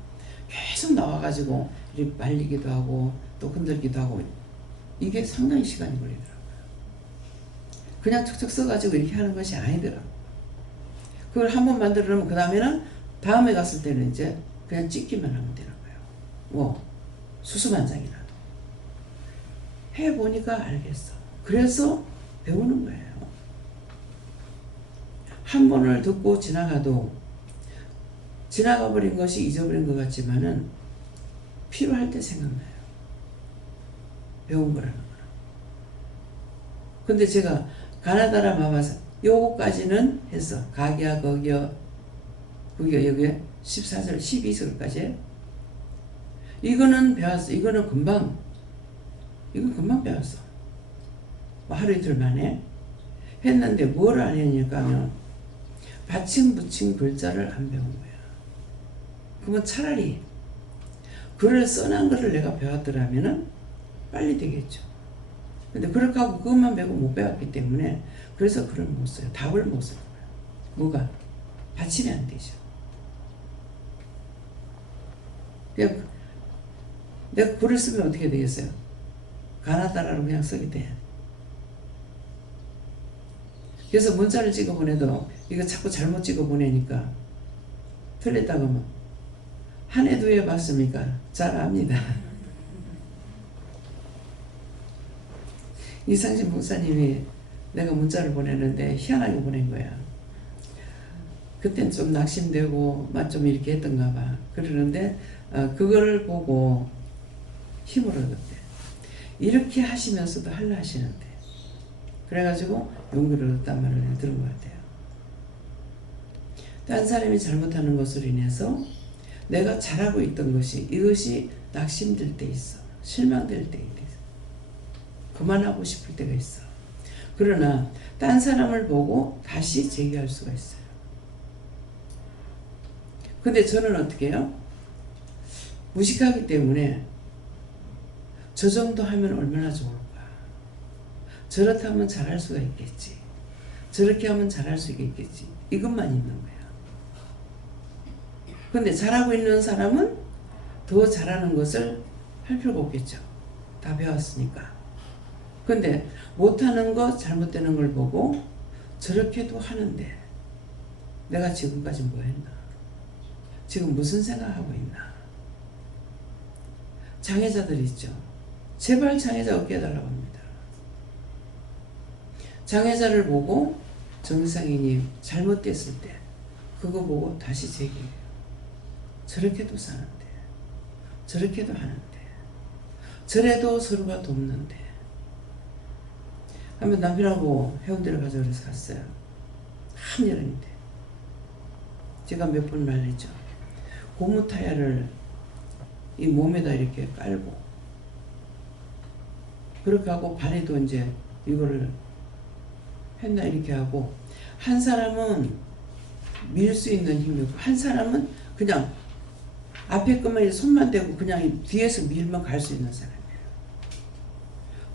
계속 나와가지고 이렇게 말리기도 하고 또 흔들기도 하고 이게 상당히 시간이 걸리더라고요. 그냥 척척 써가지고 이렇게 하는 것이 아니더라고요. 그걸 한번 만들어 놓으면 그 다음에는 다음에 갔을 때는 이제 그냥 찍기만 하면 되는 거예요. 뭐 수수만장이라도 해보니까 알겠어. 그래서 배우는 거예요. 한 번을 듣고 지나가도 지나가 버린 것이 잊어버린 것 같지만은 필요할 때 생각나요. 배운 거라는 거는. 근데 제가 가나다라 마바사 요거까지는 했어. 가기야 거기야 여기에 14절 12절까지 이거는 배웠어. 이거는 금방 배웠어. 뭐 하루 이틀 만에 했는데 뭘 안 했냐니까 하면 받침 붙임 글자를 안 배운 거야. 그러면 차라리 글을 써난 거를 내가 배웠더라면은 빨리 되겠죠. 근데 그렇게 하고 그것만 배우고 못 배웠기 때문에 그래서 글을 못 써요. 답을 못 써요. 뭐가? 받침이 안 되죠. 내가 글을 쓰면 어떻게 되겠어요? 가나다라로 그냥 쓰게 돼. 그래서 문자를 찍어 보내도 이거 자꾸 잘못 찍어 보내니까 틀렸다고 하면 한 해 두 해 봤습니까? 잘 압니다. 이상진 목사님이 내가 문자를 보냈는데 희한하게 보낸 거야. 그땐 좀 낙심되고 막 좀 이렇게 했던가 봐. 그러는데 그걸 보고 힘을 얻었대. 이렇게 하시면서도 할라 하시는데. 그래가지고 용기를 얻었단 말을 들은 것 같아요. 딴 사람이 잘못하는 것으로 인해서 내가 잘하고 있던 것이 이것이 낙심될 때 있어. 실망될 때 있어. 그만하고 싶을 때가 있어. 그러나 딴 사람을 보고 다시 재기할 수가 있어요. 근데 저는 어떻게 해요? 무식하기 때문에 저 정도 하면 얼마나 좋을까? 저렇다면 잘할 수가 있겠지. 저렇게 하면 잘할 수 있겠지. 이것만 있는 거야. 근데 잘하고 있는 사람은 더 잘하는 것을 할 필요가 없겠죠. 다 배웠으니까. 근데 못하는 거 잘못되는 걸 보고 저렇게도 하는데 내가 지금까지 뭐 했나? 지금 무슨 생각하고 있나? 장애자들 있죠. 제발 장애자 없게 해달라고 합니다. 장애자를 보고 정상이님 잘못됐을 때 그거 보고 다시 제기해요. 저렇게도 사는데 저렇게도 하는데 저래도 서로가 돕는데. 한번 남편하고 해운대를 가자 그래서 갔어요. 한여름인데 제가 몇 번 말했죠. 고무 타야를 이 몸에다 이렇게 깔고 그렇게 하고 발에도 이제 이거를 했나 이렇게 하고 한 사람은 밀 수 있는 힘이 있고 한 사람은 그냥 앞에 것만 손만 대고 그냥 뒤에서 밀면 갈 수 있는 사람이에요.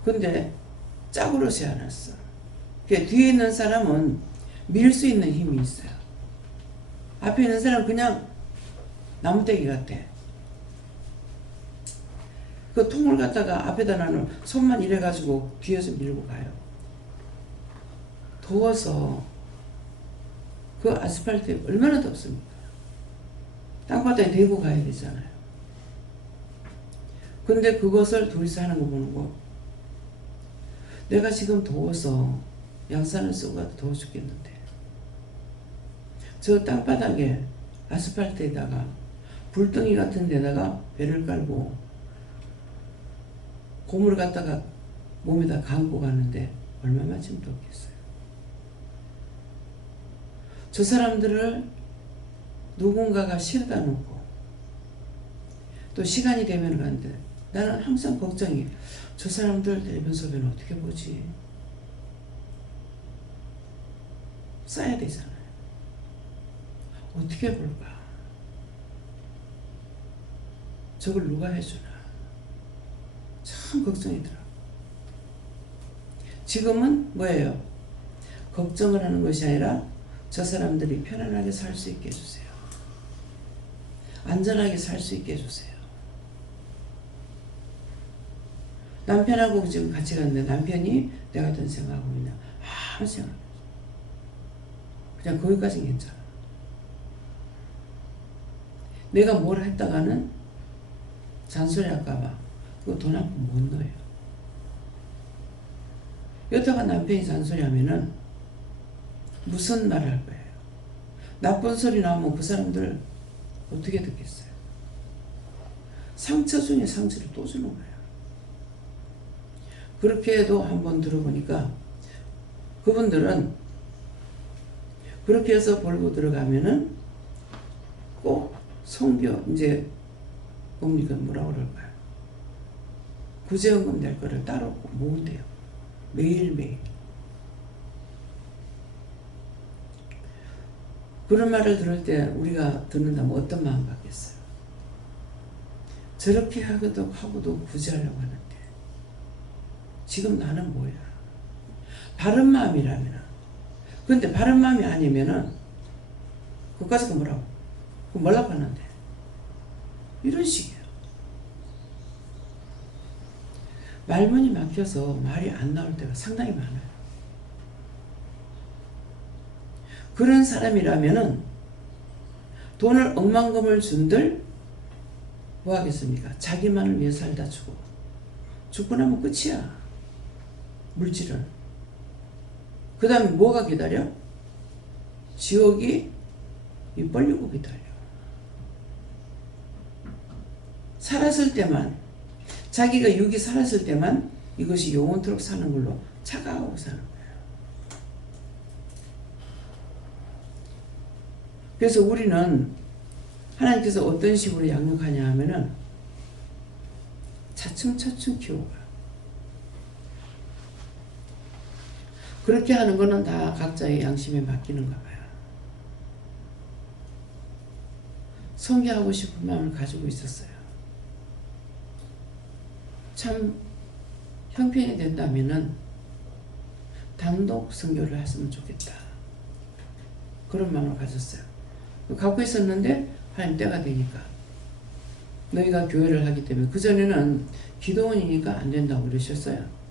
근데 짝으로 세워놨어. 뒤에 있는 사람은 밀 수 있는 힘이 있어요. 앞에 있는 사람은 그냥 나무떼기 같아. 그 통을 갖다가 앞에다 놔놓으면 손만 이래가지고 뒤에서 밀고 가요. 더워서 그 아스팔트에 얼마나 덥습니까? 땅바닥에 대고 가야 되잖아요. 근데 그것을 둘이서 하는 거 보는 거 내가 지금 더워서 양산을 쓰고 가도 더워 죽겠는데 저 땅바닥에 아스팔트에다가 불덩이 같은 데다가 배를 깔고 고무를 갖다가 몸에다 감고 가는데 얼마만큼 덥겠어요. 저 사람들을 누군가가 실어다 놓고 또 시간이 되면 가는데 나는 항상 걱정이 저 사람들 대변 소변 어떻게 보지? 싸야 되잖아요. 어떻게 볼까? 저걸 누가 해주나? 참 걱정이더라. 지금은 뭐예요? 걱정을 하는 것이 아니라 저 사람들이 편안하게 살 수 있게 해주세요. 안전하게 살 수 있게 해주세요. 남편하고 지금 같이 갔는데 남편이 내가 어떤 생각하고 있냐? 아무 생각 없어. 그냥 거기까지는 괜찮아. 내가 뭘 했다가는 잔소리 할까봐 그거 돈 한 푼 못 넣어요. 여태가 남편이 잔소리 하면은 무슨 말을 할 거예요? 나쁜 소리 나오면 그 사람들 어떻게 듣겠어요? 상처 중에 상처를 또 주는 거예요. 그렇게 해도 한번 들어보니까 그분들은 그렇게 해서 벌고 들어가면은 꼭 성교 이제 뭡니까 뭐라고 그럴까요? 구제연금 낼 거를 따로 모은대요. 매일매일. 그런 말을 들을 때 우리가 듣는다면 어떤 마음 갖겠어요? 저렇게 하고도 구제하려고 하는데 지금 나는 뭐야? 바른 마음이라면 근데 바른 마음이 아니면은 그까지가 뭐라고? 그 뭐라고 하는데 이런 식이에요. 말문이 막혀서 말이 안 나올 때가 상당히 많아요. 그런 사람이라면은 돈을 억만금을 준들 뭐 하겠습니까? 자기만을 위해 살다 죽고 나면 끝이야. 물질은. 그 다음에 뭐가 기다려? 지옥이 입 벌리고 기다려. 살았을 때만, 자기가 육이 살았을 때만 이것이 영원토록 사는 걸로 착각하고 사는 거예요. 그래서 우리는 하나님께서 어떤 식으로 양육하냐 하면은 차츰차츰 키워가. 그렇게 하는 거는 다 각자의 양심에 맡기는가 봐요. 선교하고 싶은 마음을 가지고 있었어요. 참 형편이 된다면은 단독 선교를 했으면 좋겠다. 그런 마음을 가졌어요. 갖고 있었는데 하나님 때가 되니까 너희가 교회를 하기 때문에, 그전에는 기도원이니까 안 된다고 그러셨어요.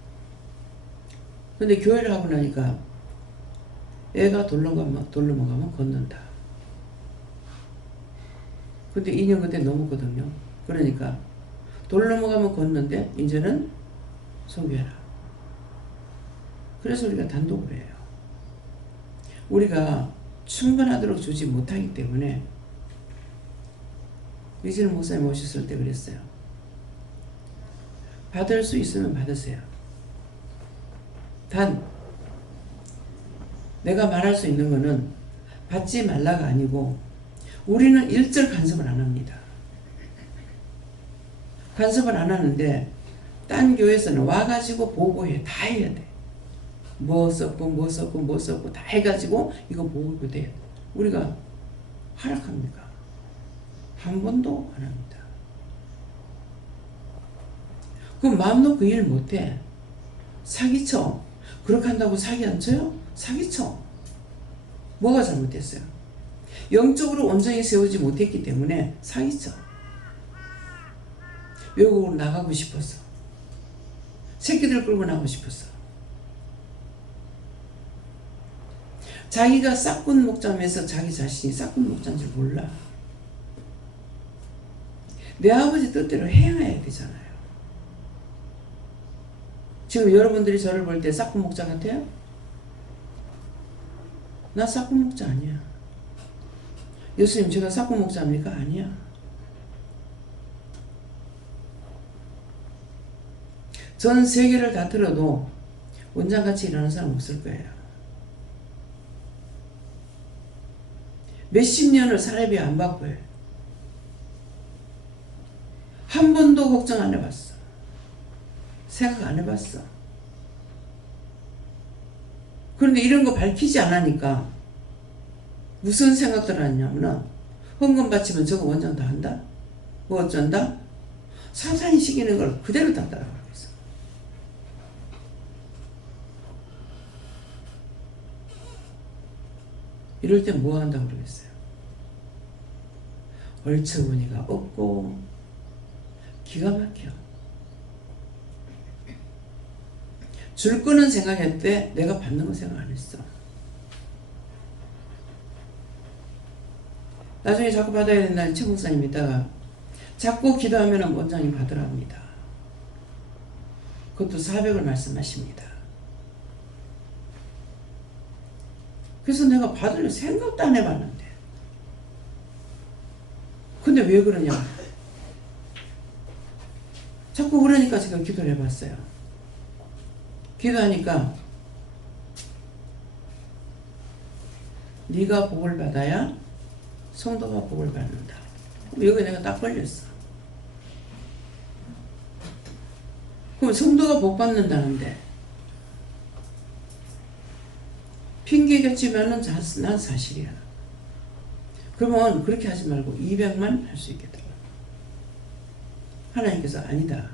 근데 교회를 하고 나니까 애가 돌로 넘어가면 걷는다. 근데 2년 그때 넘었거든요. 그러니까 돌로 넘어가면 걷는데 이제는 선교해라. 그래서 우리가 단독으로 해요. 우리가 충분하도록 주지 못하기 때문에, 이제는 목사님 오셨을 때 그랬어요. 받을 수 있으면 받으세요. 단 내가 말할 수 있는 거는 받지 말라가 아니고, 우리는 일절 간섭을 안 합니다. 간섭을 안 하는데 딴 교회에서는 와가지고 보고해. 다 해야 돼. 뭐 썼고 다 해가지고 이거 보고 돼. 우리가 허락합니까? 한 번도 안 합니다. 그럼 마음 놓고 일 못해. 사기쳐. 그렇게 한다고 사기 안 쳐요? 사기쳐. 뭐가 잘못됐어요? 영적으로 온전히 세우지 못했기 때문에 사기쳐. 외국으로 나가고 싶어서, 새끼들 끌고 나가고 싶어서, 자기가 싹군 목자면서 자기 자신이 싹군 목자인 줄 몰라. 내 아버지 뜻대로 행해야 되잖아요. 지금 여러분들이 저를 볼 때 싹군 목자 같아요? 나 싹군 목자 아니야. 예수님, 제가 싹군 목자입니까? 아니야. 전 세계를 다 틀어도 원장같이 일하는 사람 없을 거예요. 몇십 년을 사례비 안 받고 해. 한 번도 걱정 안 해봤어. 생각 안 해봤어. 그런데 이런 거 밝히지 않으니까 무슨 생각들 하냐면, 헌금 바치면 저거 원장 다 한다? 뭐 어쩐다? 사탄이 시키는 걸 그대로 다 따라가고 있어. 이럴 때 뭐 한다고 그러겠어요? 얼처구니가 없고 기가 막혀. 줄 거는 생각했대. 내가 받는 거 생각 안 했어. 나중에 자꾸 받아야 된다는 최 목사님 있다가 자꾸 기도하면 원장님 받으라 합니다. 그것도 400을 말씀하십니다. 그래서 내가 받을 생각도 안 해봤는데, 근데 왜 그러냐, 자꾸 그러니까 제가 기도를 해봤어요. 기도하니까 네가 복을 받아야 성도가 복을 받는다. 여기 내가 딱 걸렸어. 그럼 성도가 복 받는다는데 핑계겠지만은 난 사실이야. 그러면 그렇게 하지 말고 200만 할 수 있겠다. 하나님께서 아니다.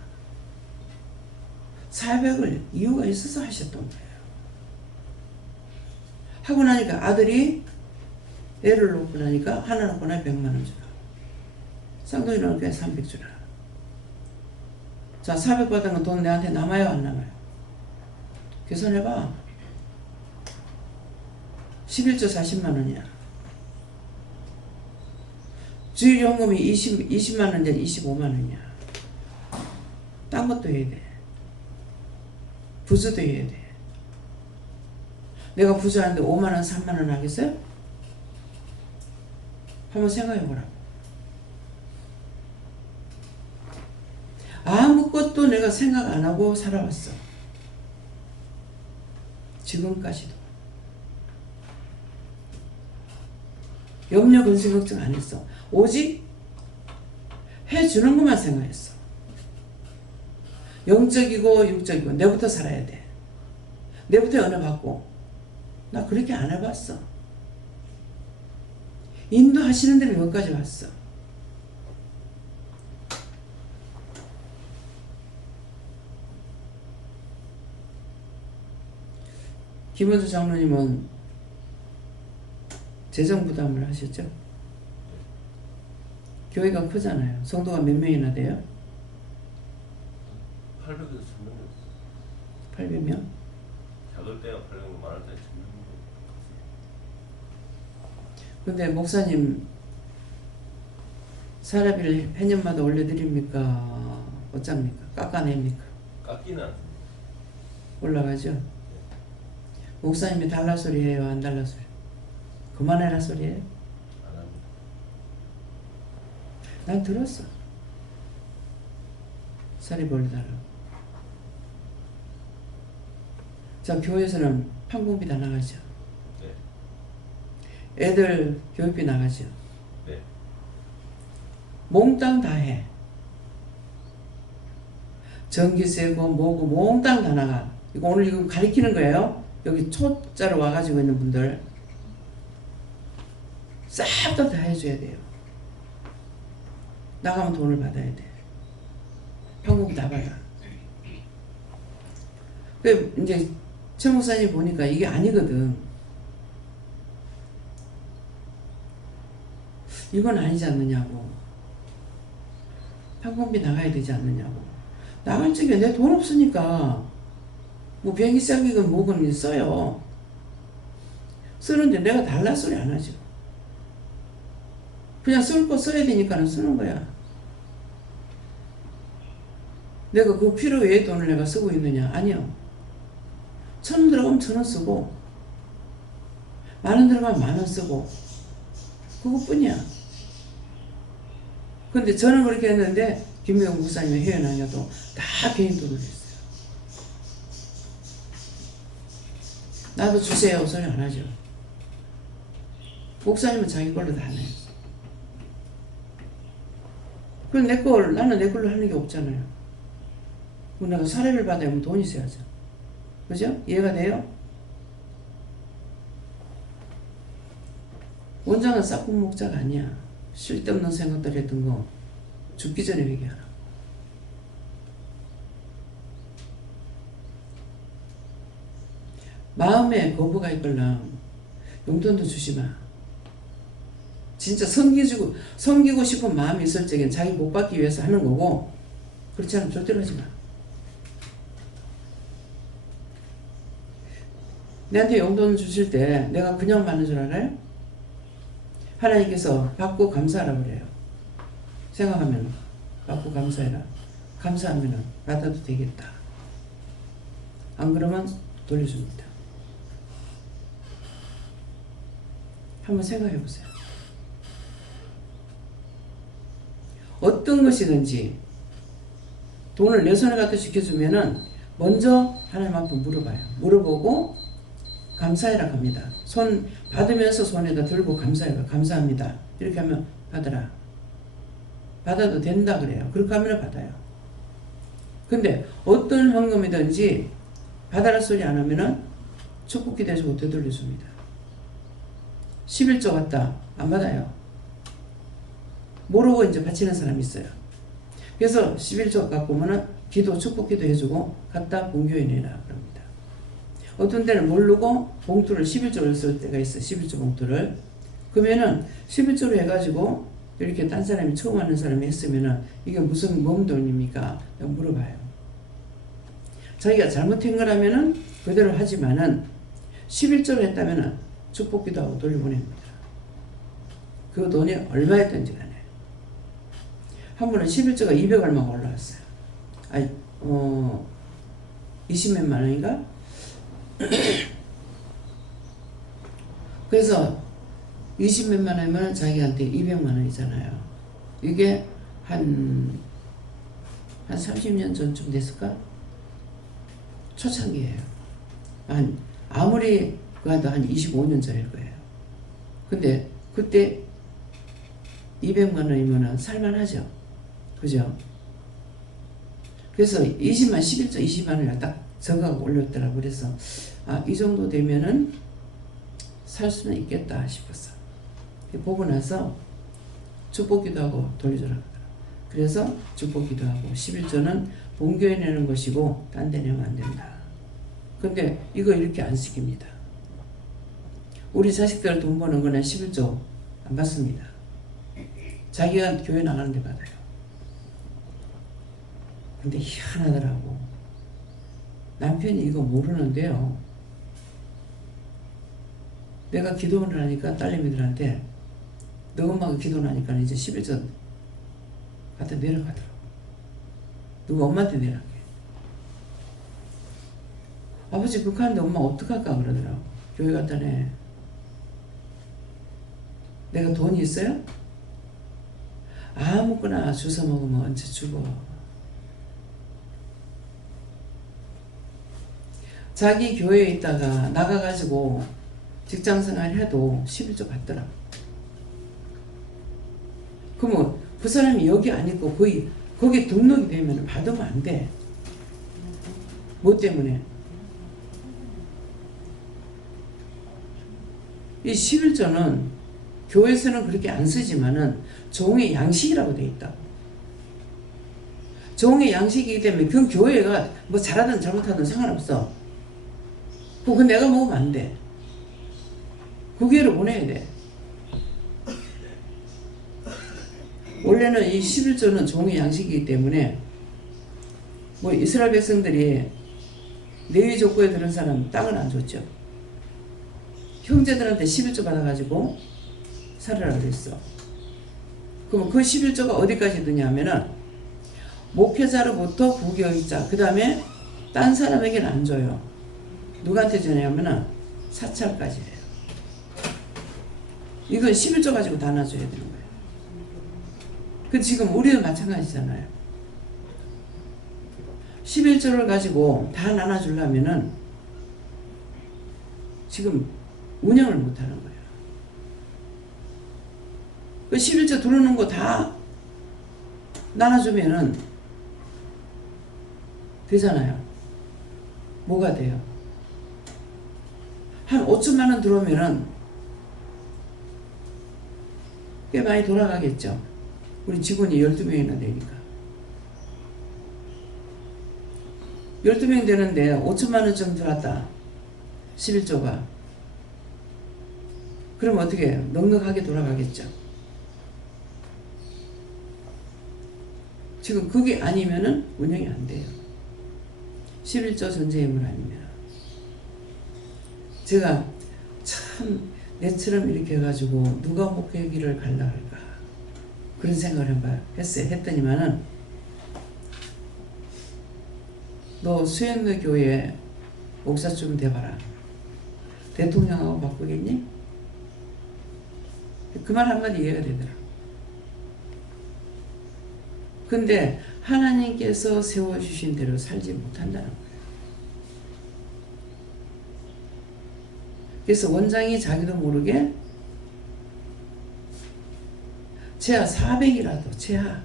400을 이유가 있어서 하셨던 거예요. 하고 나니까 아들이 애를 놓고 나니까 하나 놓고 나 100만 원 주라. 쌍둥이 놓으니까 300 주라. 자, 400 받은 건 돈 내한테 남아요, 안 남아요? 계산해봐. 11조 40만 원이야. 주일 연금이 20만 원 된 25만 원이야. 딴 것도 해야 돼. 부수도 해야 돼. 내가 부자인데 5만 원, 3만 원 하겠어요? 한번 생각해 보라고. 아무것도 내가 생각 안 하고 살아왔어. 지금까지도. 염려, 근심, 걱정 안 했어. 오직 해주는 것만 생각했어. 영적이고 육적이고 내부터 살아야 돼. 내부터 은혜 받고. 나 그렇게 안 해봤어. 인도하시는 대로 여기까지 왔어. 김원주 장로님은 재정 부담을 하셨죠? 교회가 크잖아요. 성도가 몇 명이나 돼요? 800에서 1000명. 800명? 작을 때가 800명, 많을 때 1000명. 근데 목사님 사례비를 해년마다 올려드립니까? 어쩝니까? 깎아냅니까? 깎이는 않습니다. 올라가죠? 목사님이 달라 소리 해요? 안 달라 소리? 그만해라 소리예요? 안 합니다. 난 들었어. 사례비 올려달라고. 자, 교회에서는 판공비 다 나가죠. 네. 애들 교육비 나가죠. 네. 몽땅 다 해. 전기세고 뭐고 몽땅 다 나가. 이거 오늘 이거 가리키는 거예요. 여기 초짜로 와가지고 있는 분들 싹 다 해줘야 돼요. 나가면 돈을 받아야 돼. 판공비 다 받아. 그 이제 최 목사님 보니까 이게 아니거든. 이건 아니지 않느냐고. 판공비 나가야 되지 않느냐고. 나갈 적에 내 돈 없으니까 뭐 비행기 싸기건 뭐건 써요. 쓰는데 내가 달라 소리 안 하죠. 그냥 쓸 거 써야 되니까는 쓰는 거야. 내가 그 필요 외의 돈을 내가 쓰고 있느냐? 아니요. 1,000원 들어가면 1,000원 쓰고, 10,000원 들어가면 10,000원 쓰고, 그것뿐이야. 근데 저는 그렇게 했는데 김명훈 목사님이 해외 나녀도 다 개인 돈을 했어요. 나도 주세요 소리 안 하죠. 목사님은 자기 걸로 다 내요. 그럼 나는 내 걸로 하는 게 없잖아요. 그럼 내가 사례를 받으면 돈이 있어야죠. 그죠? 이해가 돼요? 원장은 싹둑 목자가 아니야. 쓸데없는 생각들 했던 거 죽기 전에 회개하라. 마음에 거부가 있걸랑 용돈도 주지 마. 진짜 섬기고 싶은 마음이 있을 적엔 자기 못 받기 위해서 하는 거고, 그렇지 않으면 절대로 하지 마. 내한테 용돈 주실 때 내가 그냥 받는 줄 알아요? 하나님께서 받고 감사하라 그래요. 생각하면 받고 감사해라. 감사하면 받아도 되겠다. 안 그러면 돌려줍니다. 한번 생각해 보세요. 어떤 것이든지 돈을 내 손에 갖다 지켜주면은 먼저 하나님 앞에 물어봐요. 물어보고 감사해라 합니다. 손 받으면서 손에다 들고 감사해라. 감사합니다. 이렇게 하면 받으라. 받아도 된다 그래요. 그렇게 하면 받아요. 근데 어떤 헌금이든지 받아라 소리 안 하면은 축복기도 해주고 되돌려줍니다. 11조 갖다 안 받아요. 모르고 이제 바치는 사람이 있어요. 그래서 11조 갖고 오면은 기도, 축복기도 해주고 갖다 본교에 내라 그럽니다. 어떤 때는 모르고 봉투를 11조를 쓸 때가 있어요. 11조 봉투를. 그러면은 11조로 해가지고 이렇게 딴 사람이 처음 하는 사람이 했으면은 이게 무슨 뭔 돈입니까? 물어봐요. 자기가 잘못한 거라면은 그대로 하지만은 11조를 했다면은 축복기도 하고 돌려보냅니다. 그 돈이 얼마였든지 간에. 한 번은 11조가 200 얼마가 올라왔어요. 20몇만 원인가? 그래서 20몇만 원이면 자기한테 200만 원이잖아요. 이게 한 30년 전쯤 됐을까? 초창기예요. 아무리 그래도 한 25년 전일 거예요. 근데 그때 200만 원이면 살만하죠. 그죠? 그래서 11조 20만 원을 딱 저가고 올렸더라고. 그래서 이 정도 되면은 살 수는 있겠다 싶었어. 보고 나서 축복기도 하고 돌려주라 하더라고. 그래서 축복기도 하고 11조는 본교에 내는 것이고 딴 데 내면 안 된다. 근데 이거 이렇게 안 쓰깁니다. 우리 자식들 돈 버는 거는 11조 안 받습니다. 자기가 교회 나가는데 받아요. 근데 희한하더라고. 남편이 이거 모르는데요. 내가 기도를 하니까 딸내미들한테 너 엄마가 기도를 하니까 이제 11조 갖다 내려가더라고. 누가 엄마한테 내려가게. 아버지 그렇게 하는데 엄마 어떡할까 그러더라고. 교회 갖다 내. 내가 돈이 있어요? 아무거나 주워 먹으면 언제 죽어. 자기 교회에 있다가 나가가지고 직장생활 해도 11조 받더라. 그러면 그 사람이 여기 안 있고 거기 등록이 되면 받으면 안 돼. 뭐 때문에? 이 11조는 교회에서는 그렇게 안 쓰지만은 종의 양식이라고 돼 있다. 종의 양식이기 때문에 그 교회가 뭐 잘하든 잘못하든 상관없어. 그거 내가 먹으면 안 돼. 그 교회로 보내야 돼. 원래는 이 11조는 종의 양식이기 때문에 뭐 이스라엘 백성들이 레위 족보에 들은 사람 땅을 안 줬죠. 형제들한테 11조 받아가지고 살으라 그랬어. 그럼 그 11조가 어디까지 드냐면은 목회자로부터 부교육자, 그 다음에 딴 사람에게는 안 줘요. 누구한테 주냐면은 사찰까지 해요. 이건 11조 가지고 다 나눠줘야 되는 거예요. 그 지금 우리도 마찬가지잖아요. 11조를 가지고 다 나눠주려면은 지금 운영을 못하는 거예요. 그 11조 들어오는 거 다 나눠주면은 되잖아요. 뭐가 돼요? 한 5천만 원 들어오면은 꽤 많이 돌아가겠죠. 우리 직원이 12명이나 되니까. 12명 되는데 5천만 원쯤 들어왔다. 11조가. 그럼 어떻게 해요? 넉넉하게 돌아가겠죠. 지금 그게 아니면은 운영이 안 돼요. 11조 전제예물 아니면. 제가 참 내처럼 이렇게 해가지고 누가 목회기를 갈라 할까 그런 생각을 한번 했어요. 했더니만은 너 수행로 교회 목사 좀 돼봐라. 대통령하고 바꾸겠니? 그 말 한마디 이해가 되더라. 근데 하나님께서 세워주신 대로 살지 못한다는 거예요. 그래서 원장이 자기도 모르게 최하 400이라도 최하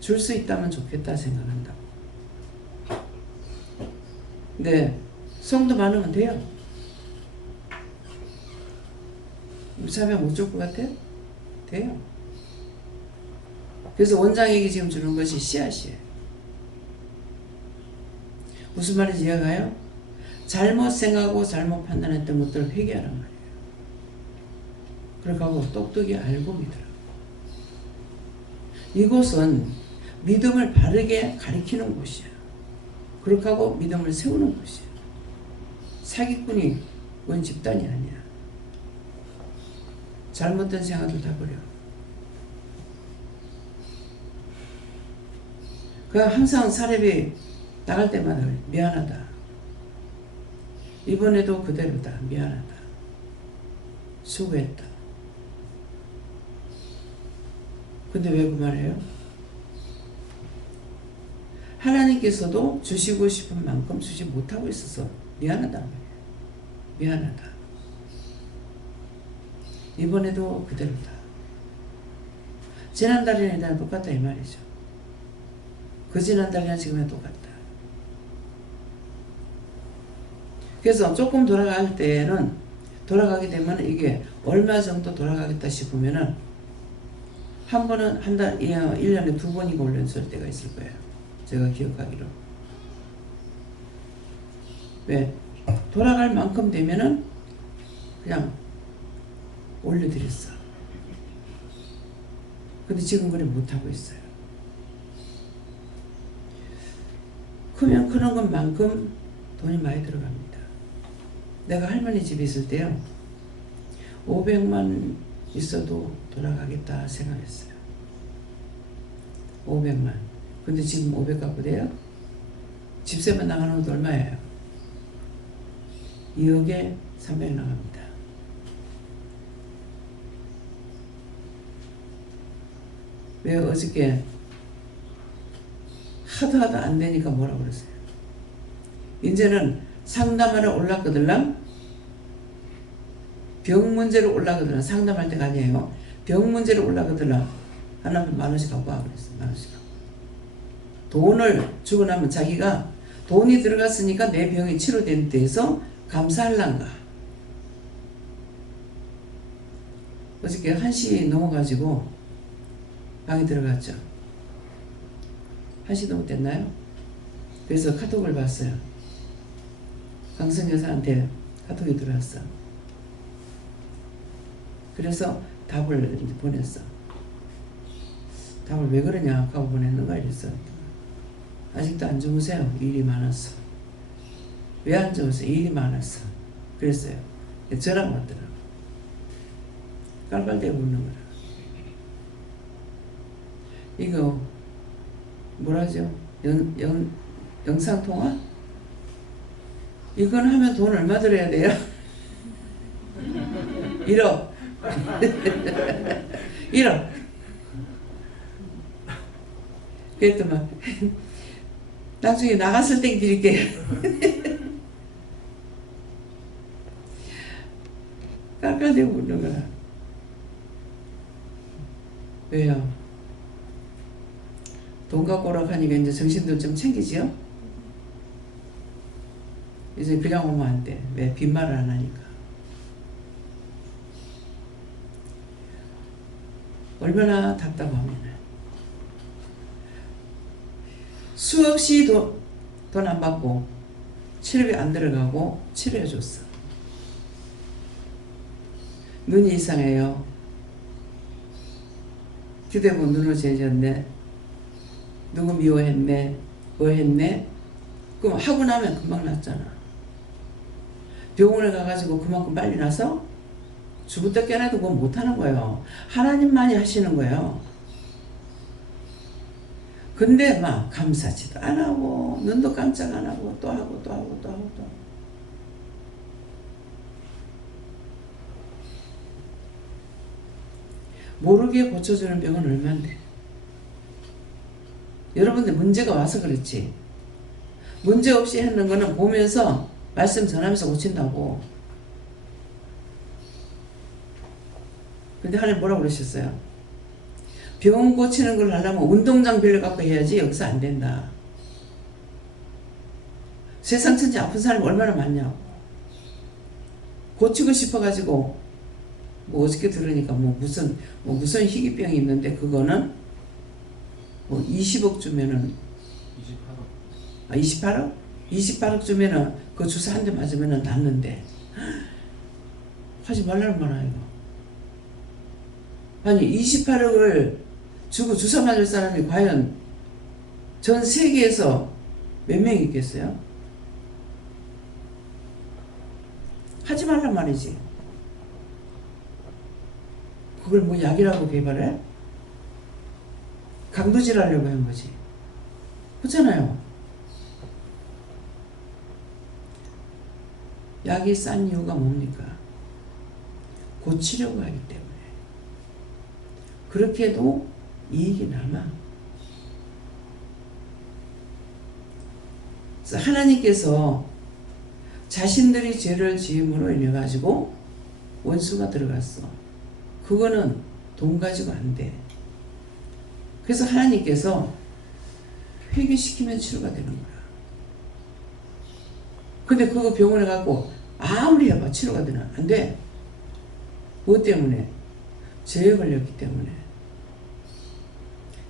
줄 수 있다면 좋겠다 생각한다고. 근데 성도 많으면 돼요. 사면 못 줄 것 같아요? 돼요. 그래서 원장에게 지금 주는 것이 씨앗이에요. 무슨 말인지 이해가요? 잘못 생각하고 잘못 판단했던 것들을 회개하란 말이에요. 그렇게 하고 똑똑히 알고 믿으라. 이곳은 믿음을 바르게 가리키는 곳이야. 그렇게 하고 믿음을 세우는 곳이야. 사기꾼이 원 집단이 아니야. 잘못된 생각도 다 버려. 그 항상 사례비 나갈 때마다 미안하다. 이번에도 그대로다. 미안하다. 수고했다. 근데 왜 그 말해요? 하나님께서도 주시고 싶은 만큼 주지 못하고 있어서 미안하단 말이에요. 미안하다. 이번에도 그대로다. 지난달이나 똑같다 이 말이죠. 그 지난달이나 지금이나 똑같다. 그래서 조금 돌아갈 때는 돌아가게 되면 이게 얼마 정도 돌아가겠다 싶으면은 한 번은 한 달, 1년에 2번인가 올렸을 때가 있을 거예요. 제가 기억하기로. 왜? 돌아갈 만큼 되면은 그냥 올려드렸어. 근데 지금 그래 못하고 있어요. 크면 크는 것만큼 돈이 많이 들어갑니다. 내가 할머니 집에 있을 때요. 500만 있어도 돌아가겠다 생각했어요. 500만. 근데 지금 500 갖고 돼요? 집세만 나가는 것도 얼마예요? 2억에 300 나갑니다. 왜 어저께 하도 안 되니까 뭐라 그랬어요? 이제는 상담하러 올랐거들랑 병 문제로 올라가더라. 상담할 때가 아니에요. 병 문제로 올라가더라. 하나만 10,000원씩 갖고 와 그랬어. 10,000원씩 갖고. 돈을 주고 나면 자기가 돈이 들어갔으니까 내 병이 치료된 데에서 감사할란가. 어저께 1시 넘어가지고 방에 들어갔죠. 1시 넘었댔나요? 그래서 카톡을 봤어요. 강선 여사한테 카톡이 들어왔어. 그래서 답을 이제 보냈어. 답을 왜 그러냐 하고 보냈는가 이랬어. 아직도 안 주무세요. 일이 많았어. 왜 안 주무세요? 일이 많았어. 그랬어요. 전화가 왔더라고. 깔깔대고 웃는 거라. 이거 뭐라죠? 영상통화? 이건 하면 돈 얼마 들어야 돼요? 1억. 1억. 그랬더만 나중에 나갔을 때 드릴게요. 깔깔대고 웃는 거야. 왜요? 돈 갖고 오라고 하니까 이제 정신도 좀 챙기지요? 이제 그냥 오면 안 돼. 왜? 빈말을 안 하니까. 얼마나 답답하면은. 수없이 돈 안 받고 치료비 안 들어가고 치료해줬어. 눈이 이상해요. 휴대폰 눈으로 재졌네. 누구 미워했네. 뭐 했네. 그럼 하고 나면 금방 낫잖아. 병원에 가가지고 그만큼 빨리 나서 죽을 깨나도 그건 못하는 거예요. 하나님만이 하시는 거예요. 근데 막 감사지도 안 하고 눈도 깜짝 안 하고 또 하고 또 하고 또 하고 또 하고. 모르게 고쳐주는 병은 얼만데. 여러분들 문제가 와서 그렇지. 문제 없이 하는 거는 보면서 말씀 전하면서 고친다고. 근데 하나님 뭐라고 그러셨어요? 병 고치는 걸 하려면 운동장 빌려갖고 해야지 여기서 안 된다. 세상 천지 아픈 사람이 얼마나 많냐고. 고치고 싶어가지고 뭐 어저께 들으니까 무슨 희귀병이 있는데 그거는 20억 주면은 28억. 28억? 28억 주면은 그 주사 한 대 맞으면은 낫는데 하지 말라는 말 아이가. 아니 28억을 주고 주사 맞을 사람이 과연 전 세계에서 몇 명 있겠어요? 하지 말란 말이지. 그걸 뭐 약이라고 개발해? 강도질하려고 한 거지. 그렇잖아요. 약이 싼 이유가 뭡니까? 고치려고 하기 때문에. 그렇게 해도 이익이 남아. 그래서 하나님께서 자신들이 죄를 지음으로 인해 가지고 원수가 들어갔어. 그거는 돈 가지고 안 돼. 그래서 하나님께서 회개시키면 치료가 되는 거야. 근데 그거 병원에 가고 아무리 해봐 치료가 되나? 안 돼. 뭐 때문에? 죄에 걸렸기 때문에.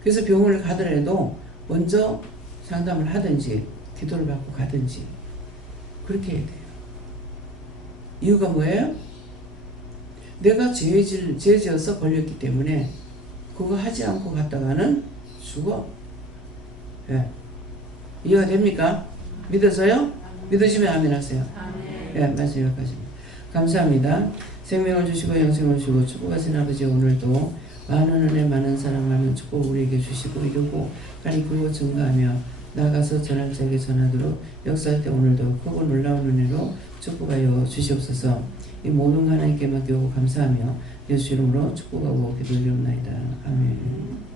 그래서 병원을 가더라도 먼저 상담을 하든지 기도를 받고 가든지 그렇게 해야 돼요. 이유가 뭐예요? 내가 죄 지어서 걸렸기 때문에 그거 하지 않고 갔다가는 죽어. 예. 이해가 됩니까? 믿어서요? 믿으시면 아멘 하세요. 예, 말씀 여기까지입니다. 감사합니다. 생명을 주시고 영생을 주시고 축복하신 아버지, 오늘도 많은 은혜 많은 사랑 많은 축복 우리에게 주시고 이루고 가리키고 증가하며 나아가서 전할 자에게 전하도록 역사할 때 오늘도 크고 놀라운 은혜로 축복하여 주시옵소서. 이 모든 거 하나님께 맡기고 감사하며 예수 이름으로 축복하고 기도 드리옵나이다. 아멘.